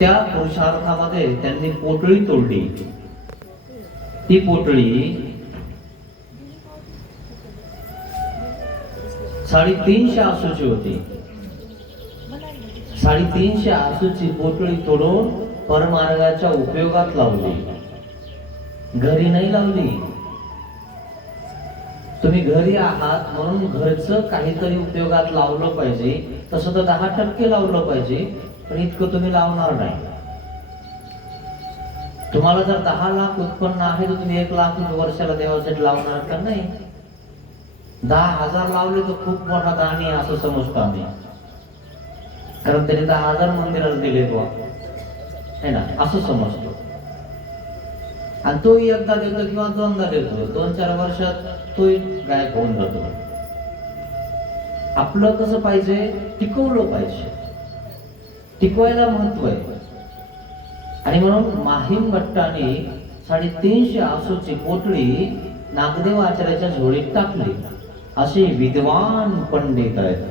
त्या पुरुषार्थामध्ये त्यांनी पोटळी तोडली. ती पोटळी 350 आसूची होती. 350 आसूची पोटळी तोडून परमार्गाच्या उपयोगात लावली, घरी नाही लावली. तुम्ही घरी आहात म्हणून घरचं काहीतरी उपयोगात लावलं पाहिजे, तसं तर 10% लावलं पाहिजे, पण इतकं तुम्ही लावणार नाही. तुम्हाला जर 10 लाख उत्पन्न आहे तर तुम्ही 1 लाख वर्षाला देवासाठी लावणार का? नाही. 10,000 लावले तर खूप मोठा दानी आहे असं समजतो आम्ही, कारण त्याने 10,000 मंदिराला दिले है ना, असं समजतो. आणि तो एकदा देतो किंवा दोनदा देतो, 2-4 वर्षात तो गायब होऊन जातो. आपलं कसं पाहिजे, टिकवलं पाहिजे, टिकवायला महत्व आहे. आणि म्हणून माहीम भट्टाने 350 आसूची पोटळी नागदेव आचार्याच्या झोळीत टाकली. असे विद्वान पंडित आहेत.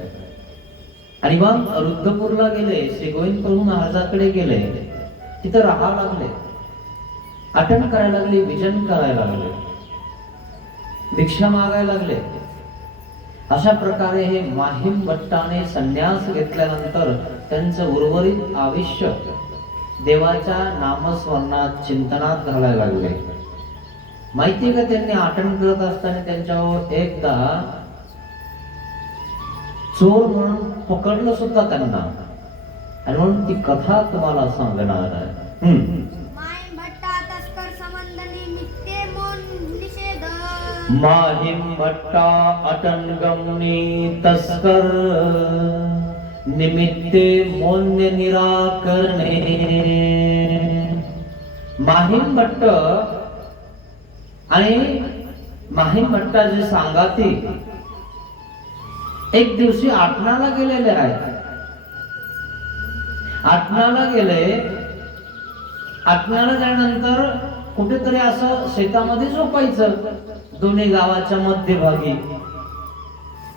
आणि मग रुद्रपूरला गेले, श्री गोविंद प्रभू महाराजाकडे गेले, तिथं राहावं लागले, आठवण करायला लागले, विजन करायला लागले, भिक्षा मागायला लागले. अशा प्रकारे हे माहीम भट्टाने संन्यास घेतल्यानंतर त्यांचं उर्वरित आयुष्य देवाच्या नामस्मरणात, चिंतनात घालायला लागले. माहितीये का, त्यांनी आठवण करत असताना त्यांच्यावर एकदा चोर म्हणून पकडलं सुद्धा त्यांना. आणि म्हणून ती कथा तुम्हाला सांगणार आहे. माहीम भट्टा अटनगमनी तस्कर निमित्ते मौन्य निराकरणे. माहीम भट्ट आणि माहीम भट्टाचे सांगाती एक दिवशी आटणाला गेलेले आहेत. आटणाला गेले, आटणाला गेल्यानंतर कुठेतरी असं शेतामध्ये झोपायचं, दोन्ही गावाच्या मध्यभागी.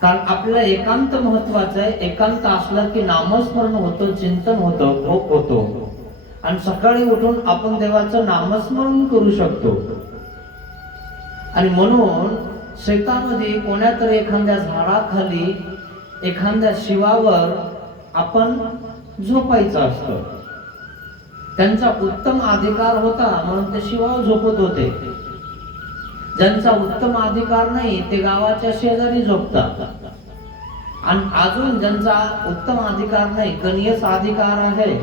कारण आपलं एकांत महत्वाचं आहे. एकांत असलं की नामस्मरण होतं, चिंतन होतं, भोग होतो, आणि सकाळी उठून आपण देवाचं नामस्मरण करू शकतो. आणि म्हणून शेतामध्ये कोणातरी एखाद्या झाडाखाली, एखाद्या शिवावर आपण झोपायचं असतं. त्यांचा उत्तम अधिकार होता म्हणून ते शिवावर झोपत होते. ज्यांचा उत्तम अधिकार नाही ते गावाच्या शेजारी झोपतात. आणि अजून ज्यांचा उत्तम अधिकार नाही, कनियस अधिकार आहे,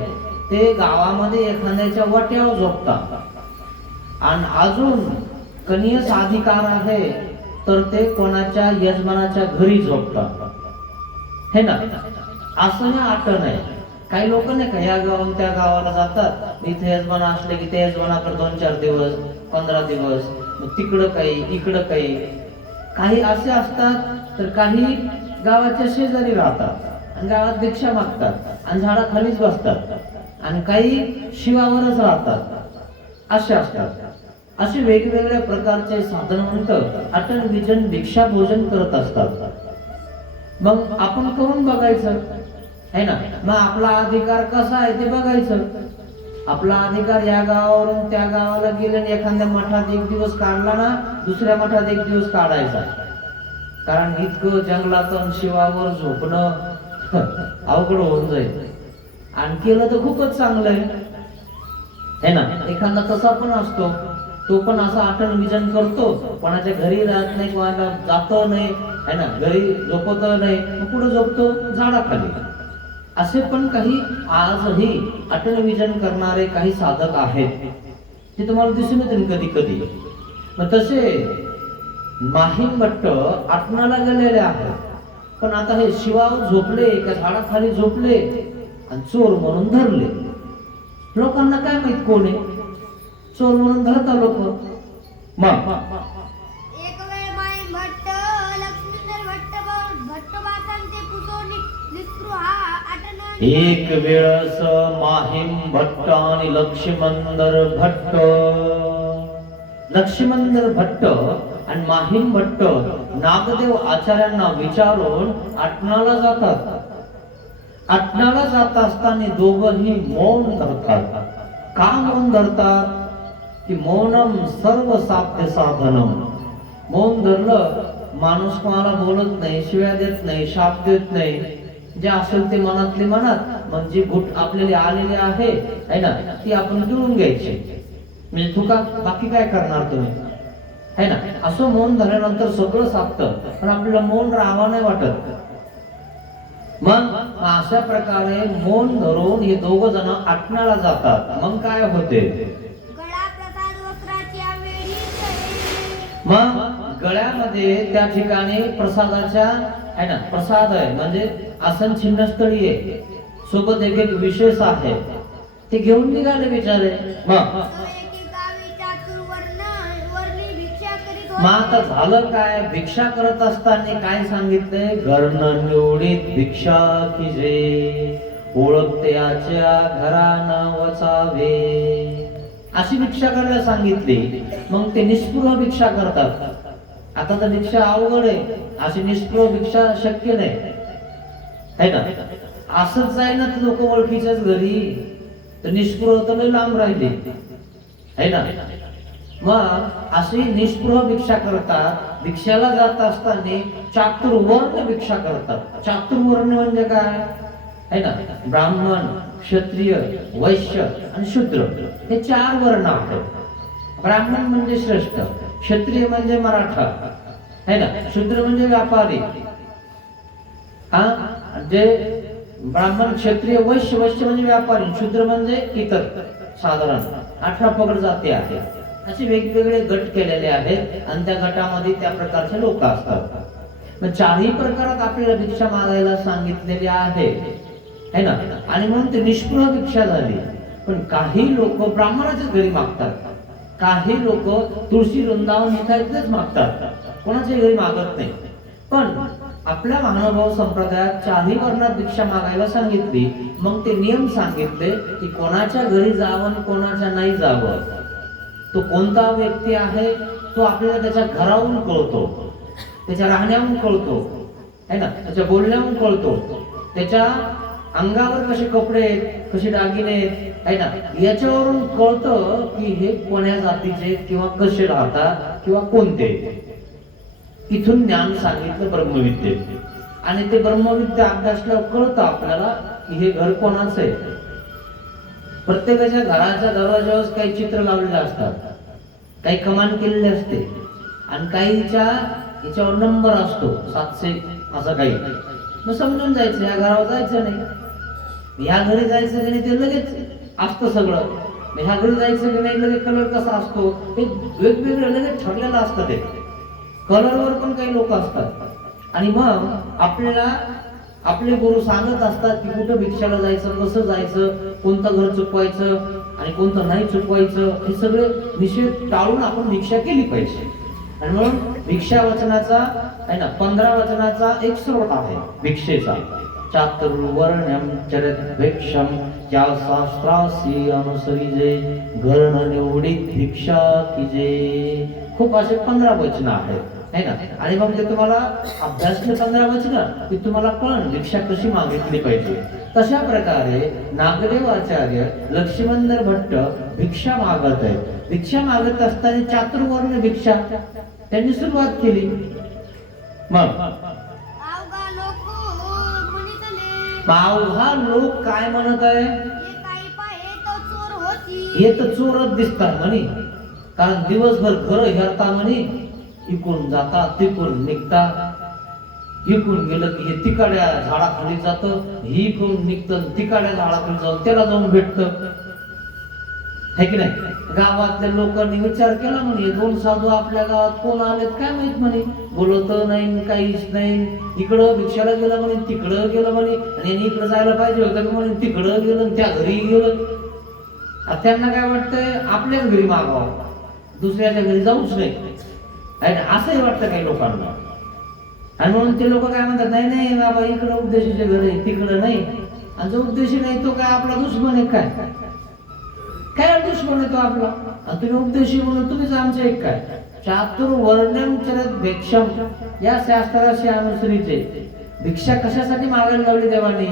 ते गावामध्ये एखाद्याच्या वाट्यावर झोपतात. आणि अजून कनियस अधिकार आहे तर ते कोणाच्या यजमानाच्या घरी झोपतात, हे ना. असं नाही आठवण आहे. काही लोक नाही का या गावाहून त्या गावाला जातात, इथे यजमान असले की त्या यजमानाकडे 2-4 दिवस, 15 दिवस, तिकडं काही, इकडं काही. काही असे असतात तर काही गावाच्या शेजारी राहतात आणि गावात भिक्षा मागतात आणि झाडाखालीच बसतात, आणि काही शिवावरच राहतात, असे असतात. असे वेगवेगळ्या प्रकारचे साधनवंत अटल विजन भिक्षा भोजन करत असतात. मग आपण करून बघायचं, है ना. मग आपला अधिकार कसा आहे ते बघायचं. आपला अधिकार या गावावरून त्या गावाला गेले आणि एखाद्या मठात 1 दिवस काढला ना, दुसऱ्या मठात 1 दिवस काढायचा. कारण इतकं जंगलातून शिवावर झोपणं अवघड होऊन जाईल. आणि केलं तर खूपच चांगलं आहे ना. एखादा तसा पण असतो, तो पण असं आठवण विजन करतो, कोणाच्या घरी राहत नाही, कोणाला जात नाही, है ना, घरी झोपत नाही, कुठं झोपतो, झाडाखाली. असे पण काही आजही अटल विजन करणारे काही साधक आहेत, ते तुम्हाला दिसून येतील कधी कधी. मग तसे माहीम भट्ट आटणाला गेलेले आहेत, पण आता हे शिवावर झोपले का झाडाखाली झोपले आणि चोर म्हणून धरले. लोकांना काय माहित कोण आहे, चोर म्हणून धरता लोक. मग एक वेळ माहीम भट्ट लक्ष्मींदर भट्टोबासांचे पुतणी निस्पृहा आटन. एक वेळस माहीम भट्ट आणि लक्ष्मणदर भट्ट, लक्ष्मणदर भट्ट आणि माहीम भट्ट नागदेव आचार्यांना विचारून आटणाला जातात. आटण्याला जात असताना दोघंही मौन धरतात. का मौन धरतात? की मौनम सर्व साध्य साधनम. मौन धरलं, माणूस कोणाला बोलत नाही, शिव्या देत नाही, शाप देत नाही. जे असेल ते मनातले मनात, म्हणजे गुट आपल्याला आलेले आहे ना, ती आपण जुळून घ्यायची. म्हणजे तुका बाकी काय करणार तुम्ही, है ना. असं मौन झाल्यानंतर सगळं साधतं, पण आपल्याला मौन राहावं नाही वाटत. मग अशा प्रकारे मौन धरून हे दोघ जण आटण्याला जातात. मग काय होते? गळा प्रसाद वस्त्राच्या वेळी मग गळ्यामध्ये त्या ठिकाणी प्रसादाच्या आहे ना, प्रसाद आहे म्हणजे आसन छिन्नस्थळी आहे, सोबत एक एक विशेष आहे, ते घेऊन निघाले बिचारे. मग मग आता झालं काय? भिक्षा करत असताना काय सांगितलंय? घरन निवडीत भिक्षा की जे ओळखते आच्या घरान वचावे, अशी भिक्षा करायला सांगितली. मग ते निस्पृह भिक्षा करतात. आता तर भिक्षा अवघड आहे, अशी निस्पृह भिक्षा शक्य नाही, है ना. असंच जाईल ना लोक ओळखीच्याच घरी, तर निस्पृह तर लांब राहिली, है ना. मग अशी निस्पृह भिक्षा करतात. भिक्षाला जात असताना चातुर्वर्ण भिक्षा करतात. चातुर्वर्ण म्हणजे काय? है ना, ब्राह्मण, क्षत्रिय, वैश्य आणि शूद्र हे 4 वर्ण आहेत. ब्राह्मण म्हणजे श्रेष्ठ, क्षत्रिय म्हणजे मराठा, है ना, शूद्र म्हणजे व्यापारी. जे ब्राह्मण, क्षत्रिय, वैश्य, वैश्य म्हणजे व्यापारी, शूद्र म्हणजे इतर साधारण 18 पगड जाती आहेत. असे वेगवेगळे गट केलेले आहेत आणि त्या गटामध्ये त्या प्रकारचे लोक असतात. मग 4ही प्रकारात आपल्याला भिक्षा मागायला सांगितलेले आहे, है ना. आणि म्हणून ते निष्पृह भिक्षा झाली. पण काही लोक ब्राह्मणाच्याच घरी मागतात, काही लोक तुळशी वृंदावन इथेच मागतात, कोणाच्या घरी मागत नाही. पण आपल्या महानुभाव संप्रदायात 4ही वर्णात भिक्षा मागायला सांगितली. मग ते नियम सांगितले की कोणाच्या घरी जावं आणि कोणाच्या नाही जावं. तो कोणता व्यक्ती आहे तो आपल्याला त्याच्या घरावरून कळतो, त्याच्या राहण्यावरून कळतो, है ना, त्याच्या बोलण्यावरून कळतो, त्याच्या अंगावर कसे कपडे आहेत, कसे दागिने आहेत, है ना, याच्यावरून कळतं की हे कोण्या जातीचे किंवा कसे राहतात किंवा कोणते. इथून ज्ञान सांगितलं ब्रह्मविद्ये. आणि ते ब्रह्मविद्या अभ्यासल्यावर कळतं आपल्याला की हे घर कोणाचं आहे. प्रत्येकाच्या घराच्या दरवाजावर काही चित्र लावलेले असतात, काही कमान केलेले असते, आणि काहीच्या याच्यावर नंबर असतो 700 असं काही. मग समजून जायचं या घरावर जायचं नाही, ह्या घरी जायचं की नाही ते लगेच असतं सगळं. ह्या घरी जायचं की नाही लगेच कलर कसा असतो हे वेगवेगळं लगेच ठरलेलं असतं. ते कलरवर पण काही लोक असतात. आणि मग आपल्याला आपले गुरु सांगत असतात की कुठं भिक्षाला जायचं, कसं जायचं, कोणतं घर चुकवायचं आणि कोणतं नाही चुकवायचं, हे सगळे निषेध टाळून आपण भिक्षा केली पाहिजे. आणि म्हणून भिक्षा वचनाचा आहे ना 15 वचनाचा एक स्रोत आहे भिक्षेचा. चातुर्वर्ण्यम चरत भिक्षम या शास्त्रासी अनुसरीजे घरन निवडीत भिक्षा कीजे. खूप असे 15 वचन आहेत, है ना. आणि मग ते तुम्हाला अभ्यासले 15 वचन की तुम्हाला कळण भिक्षा कशी मागितली पाहिजे. तशा प्रकारे नागदेव आचार्य लक्ष्मणधर भट्ट भिक्षा मागत आहेत. भिक्षा मागत असताना चातुर्वर्ण भिक्षा त्यांनी सुरुवात केली. मग पावहा लोक काय म्हणत आहे? हे तर चोरच दिसतात म्हणे, कारण दिवसभर घर हेरता म्हणे, इकडून जातात तिकडून निघतात, इकडून गेलं की हे तिकाड्या झाडाखाली जातं, ही इकडून निघतं तिकाड्या झाडाखाली जाऊन त्याला जाऊन भेटतं, है की नाही. गावातल्या लोकांनी विचार केला म्हणे 2 साधू आपल्या गावात कोण आलेत काय माहित म्हणे, बोलत नाही काहीच नाही, इकडं भिक्षाला गेलं म्हणे, तिकडं गेलं म्हणे, आणि इकडं जायला पाहिजे होतं म्हणे, तिकडं गेलं त्या घरी गेलं. त्यांना काय वाटतंय आपल्याच घरी मागावं, दुसऱ्याच्या घरी जाऊच नाही, असंही वाटतं काही लोकांना. आणि म्हणून ते लोक काय म्हणतात, नाही नाही बाबा इकडं उपदेशीचे घर आहे तिकडं नाही, आणि जो उपदेशी नाही तो काय आपला दुश्मन आहे काय? काय दुश्मन आहे तो आपला? तुम्ही उपदेशी म्हणून तुम्हीच आमचे एक काय? चातुर्वर्ण्यम चरत भिक्षम या शास्त्राशी अनुसरीचे भिक्षा कशासाठी मागायला लावली देवाने?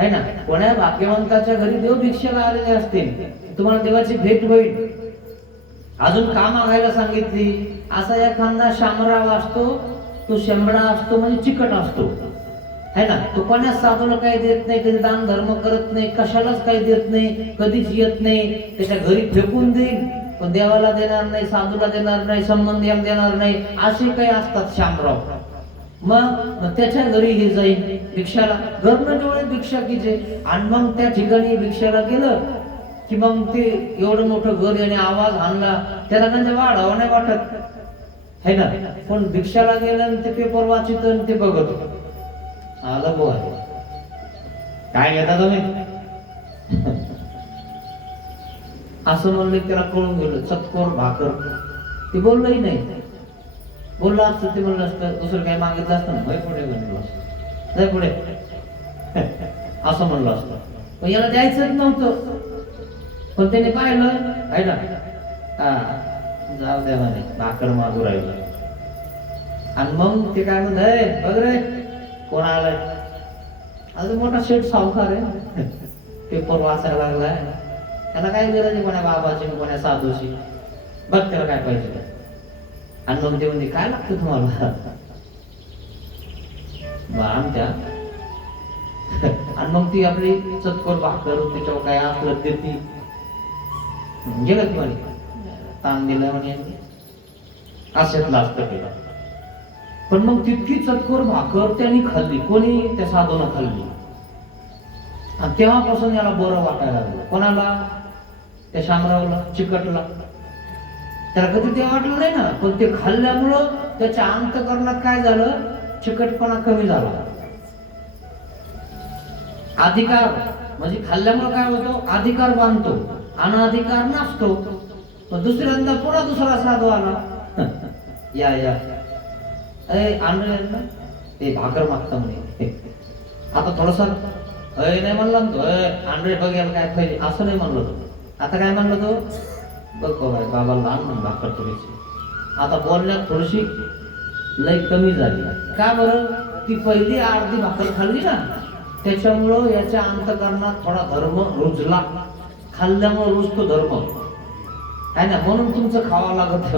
है ना. कोण्या भाग्यवंताच्या घरी देव भिक्षेला आलेले असतील, तुम्हाला देवाची भेट होईल. अजून का मागायला सांगितली? असा एखादा शामराव असतो, तो शेंबडा असतो म्हणजे चिकट असतो, है ना. तो कोण्या साधूला काही देत नाही, कधी दान धर्म करत नाही, कशालाच काही देत नाही, कधीच येत नाही, त्याच्या घरी फेकून देईल, पण देवाला देणार नाही, साधूला देणार नाही, संबंधियाला देणार नाही, असे काही असतात शामराव. मग त्याच्या घरी हे जाईल भिक्षाला, घरनं जेवढे भिक्षा कीचे. आणि मग त्या ठिकाणी भिक्षाला गेलं की मग ते एवढं मोठं घर याने आवाज आणला, त्याला त्यांच्या वाढावं नाही वाटत, है ना. पण भिक्षाला गेलं आणि ते पेपर वाचित आणि ते बघत आलं बोल काय घेता तुम्ही असं म्हणलं की त्याला कळून गेलं चतकोर भाकर. ते बोललंही नाही. बोललं असतं ते म्हणलं असतं, दुसरं काही मागितलं असतं ना, पुढे म्हणलं जाय पुढे असं म्हणलं असतं. पण याला द्यायचंच नव्हतं. पण त्याने पाहिलं, आहे ना, हा जाऊ द्या म्हणे, भाकर मागू राहिलं. आणि मग ते काय म्हणत, बघ रे कोण आलाय. अजून मोठा शेठ सावकार आहे, पेपर वाचायला लागलाय, त्याला काय गरज आहे कोण्या बाबाची कोण्या साधूची, बघ त्याला काय पाहिजे. आणि मग ते म्हणजे काय लागतं तुम्हाला आमच्या. आणि मग ती आपली चतकोर भाकर त्याच्यावर काय असलं ते ती गेलं म्हणे, ताण दिलं म्हणे, असेच असतं केलं. पण मग तितकी चतकोर भाकर त्यांनी खाल्ली, कोणी त्या साधूनं खाल्ली. आणि तेव्हापासून याला बरं वाटायला लागलं. कोणाला? त्या शामरावला, चिकटला. त्याला कधी ते वाटलं नाही ना, पण ते खाल्ल्यामुळं त्याच्या अंतःकरणात काय झालं, चिकटपणा कमी झाला. अधिकार म्हणजे खाल्ल्यामुळे काय होतो, अधिकार बांधतो, अनाधिकार नसतो. पण दुसऱ्यांदा पुन्हा दुसरा साधू आला, या या आणलं ते भाकर मागता म्हणे. आता थोडस नाही म्हणला तो, आंधळे बघायला काय पाहिजे असं नाही म्हणलं तो. आता काय म्हणलं तो, बघ बाबा लहान म्हण भाकर थोडीशी. आता बोलण्यात थोडीशी लय कमी झाली. का बरं? ती पहिली अर्धी भाकर खाल्ली ना, त्याच्यामुळं याच्या अंतःकरणात थोडा धर्म रुजला. खाल्ल्यामुळे रुजतो धर्म, आहे ना. म्हणून तुमचं खावं लागत.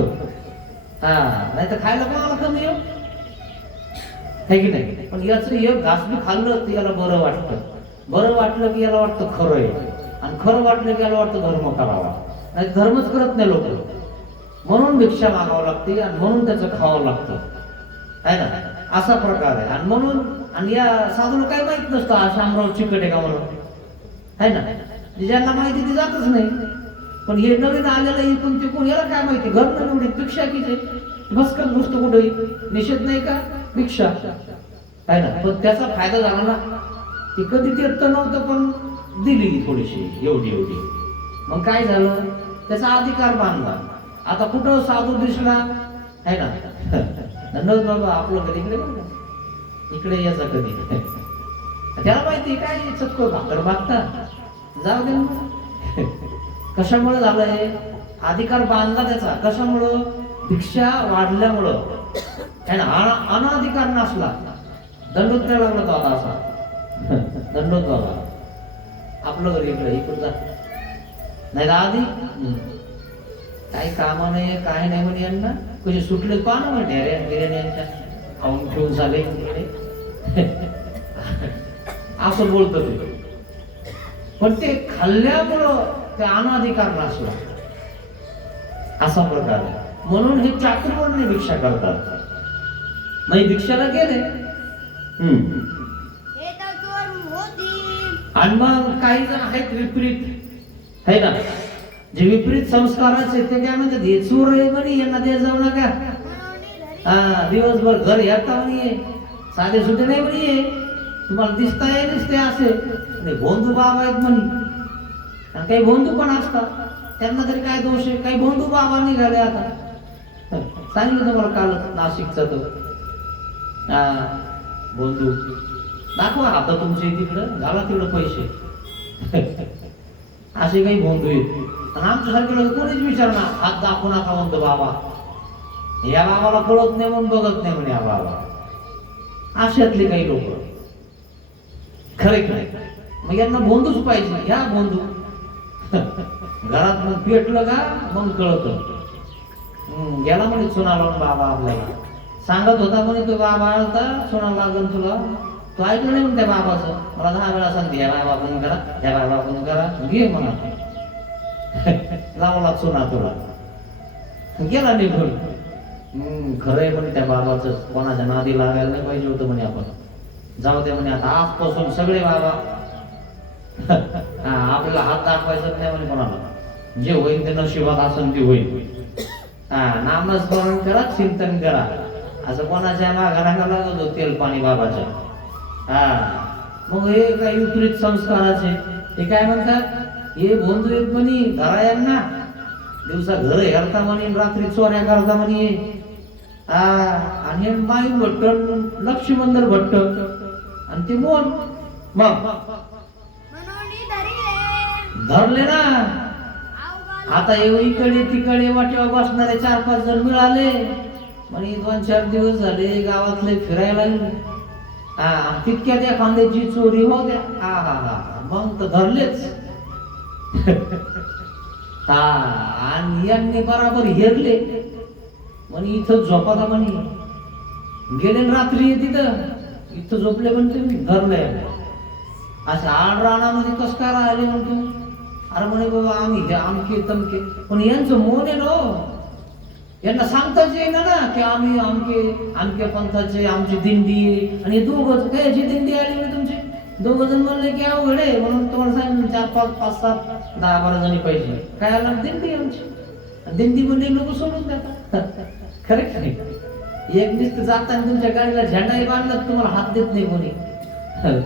हा नाही तर खायला कोणाला कमी आहे की नाही. पण याचं एक घास बी खाल्लं तर याला बरं वाटतं. बरं वाटलं की याला वाटतं खरं आहे, आणि खरं वाटलं की याला वाटतं धर्म करावा. नाही धर्मच करत नाही लोक. म्हणून भिक्षा मागावं लागते आणि म्हणून त्याचं खावं लागतं, आहे ना. असा प्रकार आहे. आणि म्हणून आणि या साधूला काही माहित नसतं हा शामराव चिकट आहे का म्हणून, आहे ना. ज्यांना माहिती ती जातच नाही. पण हे नवीन आलेलं इथून तिकून याला काय माहिती, घर नवीन भिक्षा किती भस्कन गोष्ट कुठे निषेध नाही का, भिक्षा आहे ना. पण त्याचा फायदा झाला ना. ती कधी देत तर नव्हतं पण दिली थोडीशी, एवढी एवढी. मग काय झालं, त्याचा अधिकार बांधला. आता कुठं साधू दिसला, आहे ना, धन्यवाद बाबा आपलं कधी इकडे यायचं कधी. त्याला माहिती काय चतकोर भाकर मागता, जाऊ दे. कशामुळे झालंय, अधिकार बांधला त्याचा. कशामुळं, भिक्षा वाढल्यामुळं, आहे ना. अनाधिकार नसला, दंडोत काय लागला तो आता असा, दंडोत बाबा आपलं घरी इकडे इकडं जा नाही आधी काही कामा नाही काय नाही म्हणे. यांना कसे सुटले पाहा म्हणे बिर्याणी यांच्या खाऊन ठेवून झाले असं बोलतो ते. पण ते खाल्ल्यामुळं ते अनाधिकार नसला, असा प्रकार आहे. म्हणून हे चातुर्वर्ण्य भिक्षा करतात. नाही भिक्षाला गेले आणि मग काही जण आहेत विपरीत, है ना, जे विपरीत संस्काराचे ते काय म्हणतात, हे चोर आहे म्हणे, यांना द्या जाऊ नका. हा दिवसभर घर येता म्हणे, साधे सुधे नाही म्हणे, तुम्हाला दिसताय दिसते असे नाही. भोंदू बाबा आहेत म्हणे, काही भोंदू पण असतात, त्यांना तरी काय दोष आहे. काही भोंदू बाबा निघाले आता. सांगितलं तुम्हाला काल नाशिकचा तो भोंदू दाखवा आता तुमचे तिकडं, झाला तिकडं पैसे. असे काही भोंदू आहेत. आणि आमच्यासारखे लोक कोणीच विचारणार, हात दाखवू नका म्हणतो बाबा. या बाबाला कळत नाही म्हणून बघत नाही म्हणे हा बाबा. अशातले काही लोक खरे नाही. मग यांना बोंधूच पाहिजे, ह्या बोंधू. घरात मग पेटलं का मग कळत. गेला म्हणे चुना लावून बाबा आपल्याला सांगत होता म्हणे, तो बाबा आलता चुना लागून तुला. तो ऐकलं नाही म्हणते बाबाचं. मला 10 वेळा सांगते, ह्या बाबा आपण करा, ह्या बाबा आपण करा, घे म्हणा. लावला चुना तुला, गेला निघून. खरंय म्हणे त्या बाबाचं, कोणाच्या नादी लागायला नाही पाहिजे होतं म्हणे आपण. जाऊ दे म्हणे, आता आजपासून सगळे बाबा आपल्याला हात दाखवायचं नाही म्हणे कोणाला. जे होईल ते नशिबात असेल ते होईल. नामस्मरण करा, चिंतन करा. असं कोणाच्या माघाराला लागत होत तेल पाणी बाबाच्या. मग हे काही विपरीत संस्काराचे. हे काय म्हणतात, हे बोंधू एक म्हणी धरा यांना, दिवसा घर हेरता म्हणे, रात्री चोऱ्या करता म्हणे. आणि हे माई भट्ट, लक्ष्मींदर भट्ट आणि ते मोन. मग धरले ना. आता इकडे तिकडे वाटेवर बसणारे 4-5 जण मिळाले म्हणे, 2-4 दिवस झाले गावातले फिरायला लागले. तितक्या त्या खांद्याची चोरी होत्या. मग तर धरलेच. आणि यांनी बराबर हेरले म्हणे, इथं झोपता म्हणे. गेले रात्री तिथं, इथं झोपले पण तुम्ही धरले. असं आड रानामध्ये कस काय राहिले म्हणतो. अरे म्हणे बाबा आम्ही आमके तमके. पण यांचं मन आहे ना, यांना सांगताच येईना ना की आम्ही आमके पंथाचे, आमची दिंडी. आणि दोघं कायची दिंडी आली ना तुमची. 2 जण म्हणले की अवघड आहे, म्हणून तुम्हाला सांगितलं 4, 5, 7, 10-12 जणी पाहिजे. काय आला दिंडी आमची. दिंडी म्हणले लोक सोडून देतात. खरे खरे एक दिवस जाताना तुमच्या गाडीला झेंडाही बांधला, तुम्हाला हात देत नाही कोणी.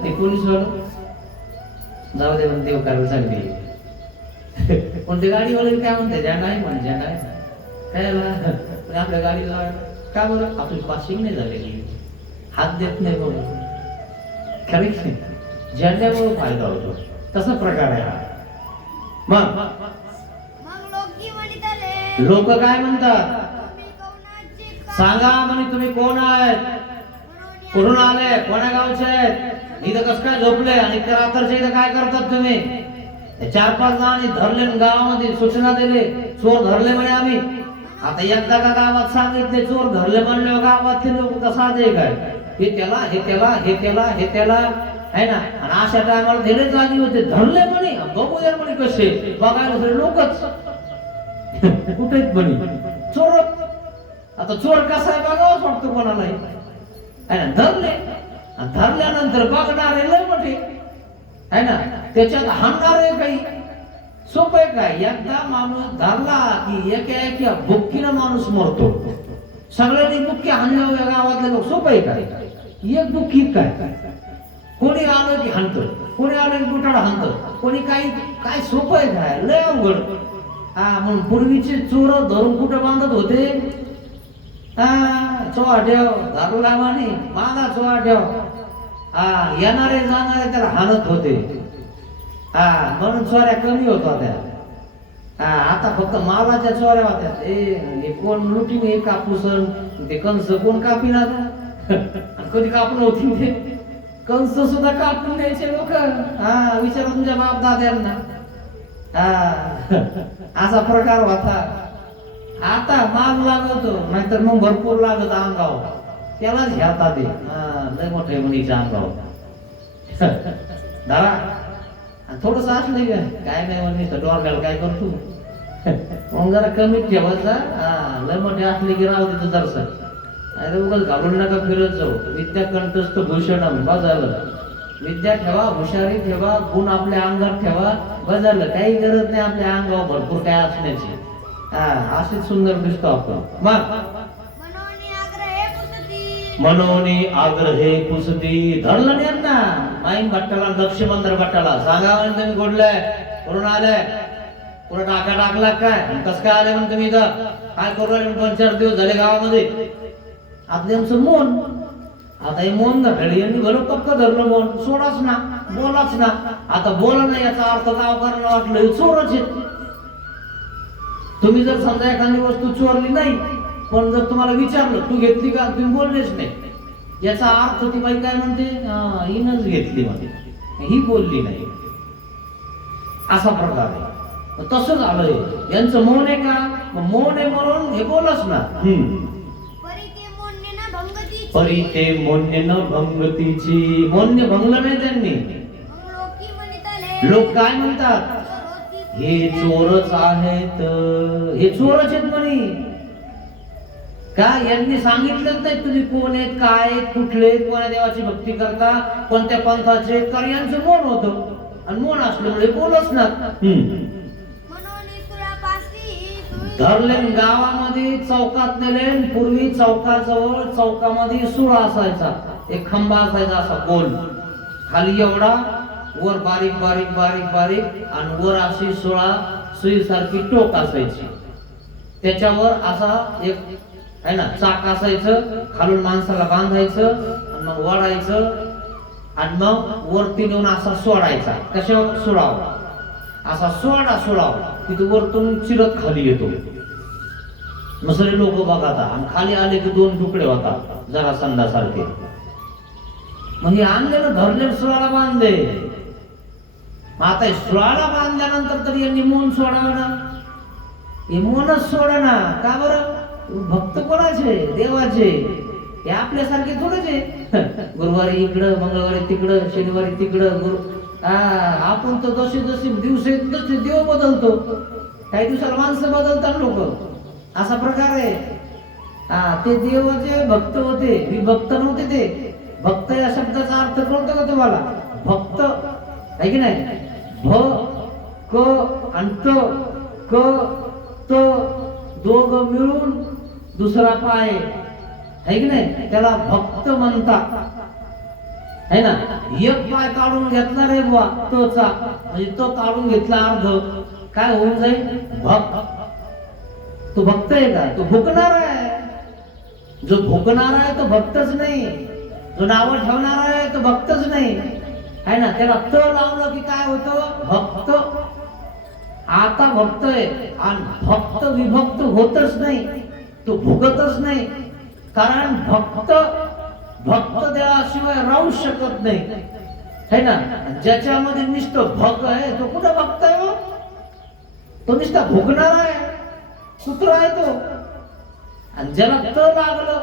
ते पोलीस वाले जाऊ दे म्हणते, देव करायला सांगते. पण ते गाडीवाले काय म्हणते, झेंडा आहे म्हणे, झेंडा आहे काय आपल्या गाडीला. का बरं, आपली पासिंग नाही झालेली, हात देत नाही कोणी. खरे झेंड्यामुळे फायदा होतो. तसा प्रकार आहे हा. मग लोक काय म्हणतात, सांगा म्हणे तुम्ही कोण आहेत, कुठून आले, कोण्या गावचे आहेत, इथं कस काय झोपले, आणि त्या रात्रच्या इथं काय करतात तुम्ही. 4-5 जणांनी धरले, गावामध्ये सूचना दिले, चोर धरले म्हणे आम्ही. आता एकदा का गावात सांगितले चोर धरले म्हणले, गावातले लोक कसा दे काय, हे त्याला हे त्याला हे त्याला हे त्याला आहे ना. आणि अशा टायमाला धीरे जागी होते, धरले म्हणे, बघूया म्हणे कसे. बघायला सगळे लोकच कुठे म्हणे चोर. आता चोर कसा आहे बघावंच वाटतं कोणालाही आहे ना. धरले, धरल्यानंतर बघणारे लय मोठे आहे ना, त्याच्यात हाणणारे काही सोपं आहे काय. एकदा माणूस धरला की एका बुक्कीनं माणूस मरतो. सगळ्यांनी बुक्की हाणल्या गावातले लोक, सोपं आहे काय. एक बुक्की काय, कोणी आलं की हाणतं, कोणी आलं की बुटाड हाणतं, कोणी काही काय. सोपं आहे काय, लय अवघड. म्हणून पूर्वीचे चोर धरून कुठं बांधत होते, चोहाट्याव धरला म्हणे, मागा चोहाट्याव. येणारे जाणारे त्याला हाणत होते. म्हणून चोऱ्या कमी होत होत्या. आता फक्त मालाच्या चोऱ्या होत्या. हे कोण लुटीन, हे कापूसन, ते कंस कोण कापीन. आता कधी कापून होती ते कंस सुद्धा कापून द्यायचे लोक. विचारा तुमच्या बाप दाद्यांना. असा प्रकार होता. आता माग लागतो, नाहीतर मग भरपूर लागत अंगावर, त्यालाच घ्याता ते. लय मोठे मुलीच्या अंगावर धरा. थोडस असलं काय नाही म्हणणे, डोरगाल काय करतो मग जरा कमी ठेवायचा. लय मोठे असले की राहू तिथं जरसा. अरे उगाच घालून नका फिरत जाऊ. विद्या कंठस्थ भूषणम, बजावलं. विद्या ठेवा, हुशारी ठेवा, गुण आपल्या अंगात ठेवा, बजावलं. काही गरज नाही आपल्या अंगावर भरपूर काय असण्याची. अशीच सुंदर दिसतो आपण. मग मनोनी आग्रहे पुसती. धरलं नाही ना माईन भट्टाला, लक्ष्मींदर भट्टाला. सांगा म्हणे तुम्ही कुठले, कुठून आले, कुठं टाका टाकला काय, कस काय आले म्हणून तुम्ही इथं काय करू राहिले. 2-4 दिवस झाले गावामध्ये. आता त्यांचं मन, आता हे मन धरले यांनी, भलं पक्क धरलं मन. सोडाच ना, बोलाच ना. आता बोला नाही याचा अर्थ गाव करायला वाटलं हे चोरच आहे. तुम्ही जर समजा एखादी वस्तू चोरली नाही, पण जर तुम्हाला विचारलं तू घेतली का, तुम्ही बोललेच नाही, याचा अर्थ ती बाई काय म्हणते, हिनच घेतली मध्ये, ही बोलली नाही. असा प्रकार आहे. मग तसंच आलंय यांचं मौन आहे का? मग मौन आहे म्हणून हे बोलच ना. परिते मोन्य न भंगतीची. परी ते मौन्य न भंगतीची. मौन्य भंगलं नाही त्यांनी. मग लोकी म्हणितले. लोक काय म्हणतात? चोरोती. हे चोरच आहेत, हे चोरच आहेत म्हणे. का यांनी सांगितलंच नाही तुम्ही कोण आहेत, काय आहेत, कुठले आहेत, कोणा देवाची भक्ती करता, कोणत्या पंथाचे. कारण यांचं मौन होतं आणि मौन असल्यामुळे बोलच ना. म्हणून सुळापाशी सुई. धरले गावामध्ये चौकात नेले. पूर्वी चौकाजवळ चौकामध्ये सुळा असायचा, एक खंबा असायचा असा गोल, खाली एवढा, वर बारीक बारीक बारीक बारीक आणि वर अशी सुळा सुई सारखी टोक असायची. त्याच्यावर असा एक आहे ना चाक असायचं, खालून माणसाला बांधायचं आणि मग वळायचं आणि मग वरती नेऊन असा सोडायचा. कशावर? सुळावा. असा सोडावा तिथे वरतून चिरत खाली येतो. मग सगळे लोक बघाता आणि खाली आले की दोन तुकडे होतात जरा संडासारखे. मग हे आणले ना, धरले, सुळाला बांधले. आता हे सुळाला बांधल्यानंतर तरी यांनी मौन सोडावं ना. हे मौनच सोडा ना. का बरं? भक्त कोणाचे? देवाचे. हे आपल्यासारखे थोडेच आहे. गुरुवारी इकडं, मंगळवारी तिकडं, शनिवारी तिकडं. आपण तर जसे जसे दिवस आहेत तसे देव बदलतो. काही दिवसाला माणसं बदलतात लोक. असा प्रकार आहे. ते देवाचे भक्त होते, विभक्त नव्हते ते. भक्त या शब्दाचा अर्थ कळतो का तुम्हाला? भक्त आहे की नाही? भ क आणि त क त दोघ मिळून दुसरा पाय आहे की नाही, त्याला भक्त म्हणतात. है ना? एक पाय काढून घेतला रे बुवा तोचा, म्हणजे तो काढून घेतला अर्ध, काय होऊन जाईल? भक्त. तो भक्त आहे का? तो भुकणार आहे. जो भुकणार आहे तो भक्तच नाही. जो नावं ठेवणार आहे तो भक्तच नाही. आहे ना? त्याला त लावलं की काय होतं? भक्त. आता भक्त आहे आणि भक्त विभक्त होतच नाही, तो भुगतच नाही. कारण भक्त देवाशिवाय राहू शकत नाही. है ना? ज्याच्यामध्ये नुसतं भक्त आहे तो कुठं भक्त आहे? हो, तो नुसता भुगणार आहे, कुत्रा आहे तो. आणि ज्याला त लागलं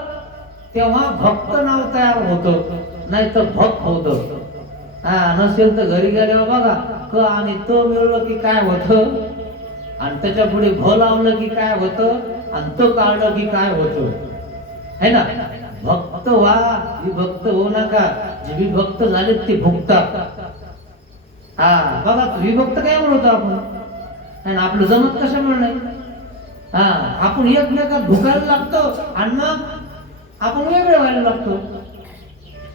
तेव्हा भक्त नाव तयार होतं, नाही तर भक्त होतं. नसेल तर घरी गेल्यावर बघा, क आणि त मिळलं की काय होतं, आणि त्याच्या पुढे भ लावलं की काय होतं, आणि त काढलं की काय होतं. है ना? भक्त व्हा, विभक्त होऊ नका. जे विभक्त झाले ते भुगतात. बघा विभक्त काय म्हणतो आपण, है ना? आपलं जमत कशामुळे नाही. आपण एकमेकात भुकायला लागतो आणि मग आपण वेगळे व्हायला लागतो.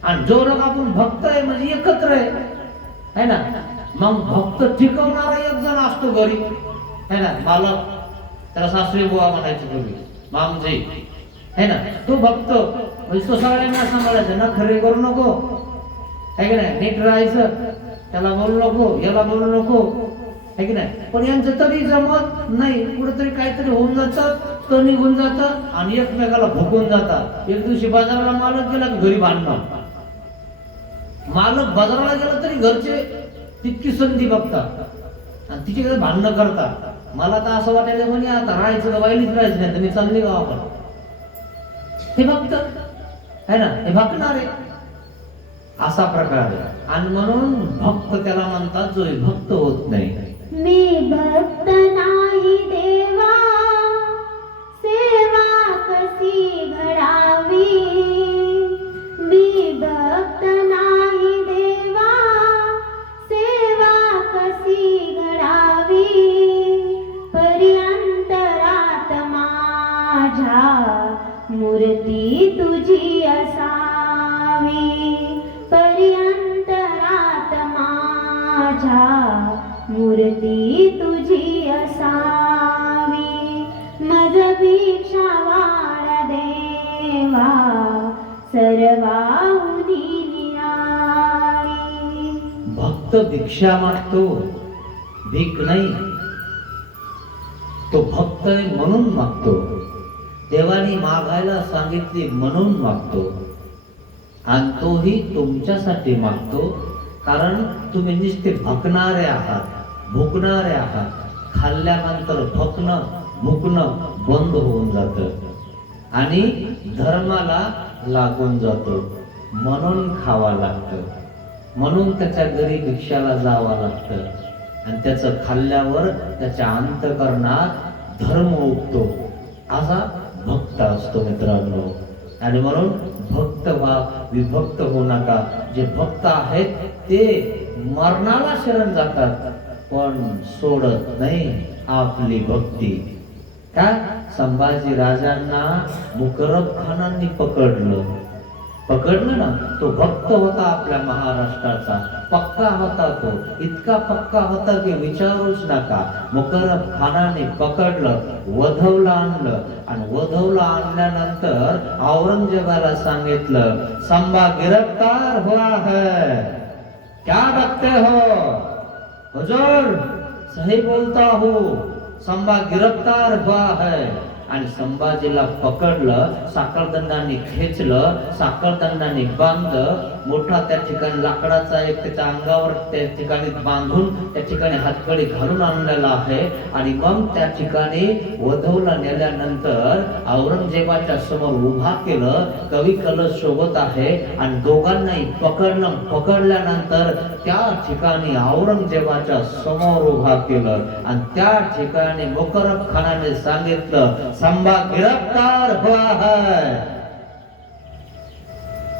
आणि जो लोक आपण भक्त आहे म्हणजे एकत्र आहे, है ना? मग भक्त टिकवणारा एक जण असतो घरी, है ना? मालक, त्याला सासरे बुवा म्हणायचे पूर्वी, मामजे, है ना? तो भक्त म्हणजे तो सगळ्यांना सांभाळायचा. ना खरे करू नको, है की नाही? नीट राहायचं, त्याला बोलू नको, याला बोलू नको, है की नाही? पण यांचं तरी जमत नाही. कुठेतरी काहीतरी होऊन जातं, तो निघून जातं आणि एकमेकाला भुकून जातात. एक दिवशी बाजाराला मालक गेला की घरी भांडणं. मालक बाजाराला गेला तरी घरचे तितकी संधी बघतात आणि तिच्याकडे भांडणं करतात. मला तर असं वाटायला म्हणे आता राहायचं का वाईलीच राहायचं नाही, तर मी चालली गावाकडे. हे भक्त है ना? हे भक्तणार आहे. असा प्रकार आहे. आणि म्हणून भक्त त्याला म्हणतात जो भक्त होत नाही. मी भक्त नाही देवा, सेवा कशी घडावी. मी भक्त नाही देवा, सेवा कशी घडावी. पर्यंतरात माझ्या मूर्ती तुझी असावी. पर्यंतरात माझ्या मूर्ती तुझी असावी. मज भिक्षा वाढ देवा, सर्वाहुनी निराळी. भक्त भिक्षा मागतो, भीक नाही. तो भक्त आहे म्हणून मागतो. देवाने मागायला सांगितले म्हणून मागतो. आणि तोही तुमच्यासाठी मागतो, कारण तुम्ही नुसते भकणारे आहात, भुकणारे आहात, खाल्ल्यानंतर भुकणं बंद होऊन जातं आणि धर्माला लागून जातो, म्हणून खावा लागतं, म्हणून त्याच्या घरी भिक्षाला जावं लागतं आणि त्याचं खाल्ल्यावर त्याच्या अंतःकरणात धर्म उगतो, असा भक्त असतो मित्रांनो. आणि म्हणून भक्त व्हा, विभक्त होऊ नका. जे भक्त आहेत ते मरणाला शरण जातात पण सोडत नाही आपली भक्ती. का संभाजी राजांना मुकरब खानांनी पकडलं ना, तो भक्त होता आपल्या महाराष्ट्राचा, पक्का होता, तो इतका पक्का होता की विचारूच नका. मुकरब खानाने पकडलं, वधवला आणलं आणि वधवला आणल्यानंतर औरंगजेबाला सांगितलं, संभा गिरफ्तार हुआ है, क्या बकते हो? हुजूर सही बोलता हूँ, संभा गिरफ्तार हुआ है. आणि संभाजीला पकडलं, साखळदंडाने खेचलं, साखळदंडाने बांधलं, मोठा त्या ठिकाणी लाकडाचा एक त्याच्या अंगावर त्या ठिकाणी बांधून त्या ठिकाणी हातकडी घालून आणलेला आहे. आणि मग त्या ठिकाणी वधवला नेल्यानंतर औरंगजेबाच्या समोर उभा केलं, कवी कलश सोबत आहे आणि दोघांनाही पकडल्यानंतर त्या ठिकाणी औरंगजेबाच्या समोर उभा केलं आणि त्या ठिकाणी मुकरब खानाने सांगितलं, संभा गिरफ्तार हुआ है.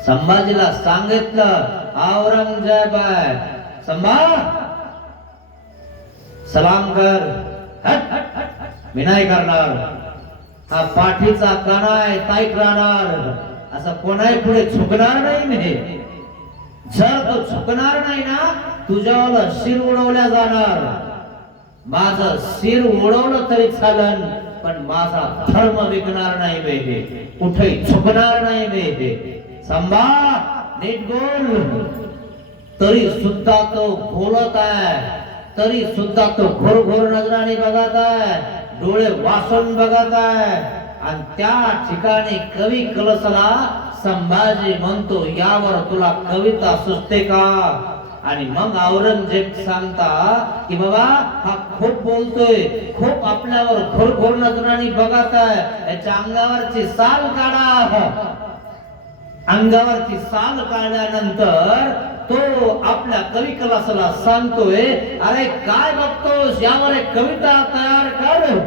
संभाजीला सांगितलं, औरंगजेब संभा सलाम कर. मी नाही करणार, हा पाठीचा कणाय ताईट राहणार, असं कोणाही पुढे झुकणार नाही मी. जर तो झुकणार नाही ना, तुझ्यावर शिर उडवल्या जाणार. माझं शिर उडवलं तरी चालन पण माझा धर्म विकणार नाही बेहे, कुठे झुकणार नाही बेहे. संभा नीट बोल. तरी सुद्धा तो बोलत आहे, तरी सुद्धा तो घोर नजराने बघत आहे, डोळे वासून बघत आहे. आणि त्या ठिकाणी कवी कलशला संभाजी म्हणतो, यावर तुला कविता सुचते का? आणि मग औरंगजेब सांगता की बाबा हा खूप बोलतोय, खूप आपल्यावर घोर नजराने बघत आहे, याच्या अंगावरची साल काढा. अंगावरची साल काढल्यानंतर तो आपल्या कवी कलासला सांगतोय, अरे काय बघतोस, यावर एक कविता तयार कर.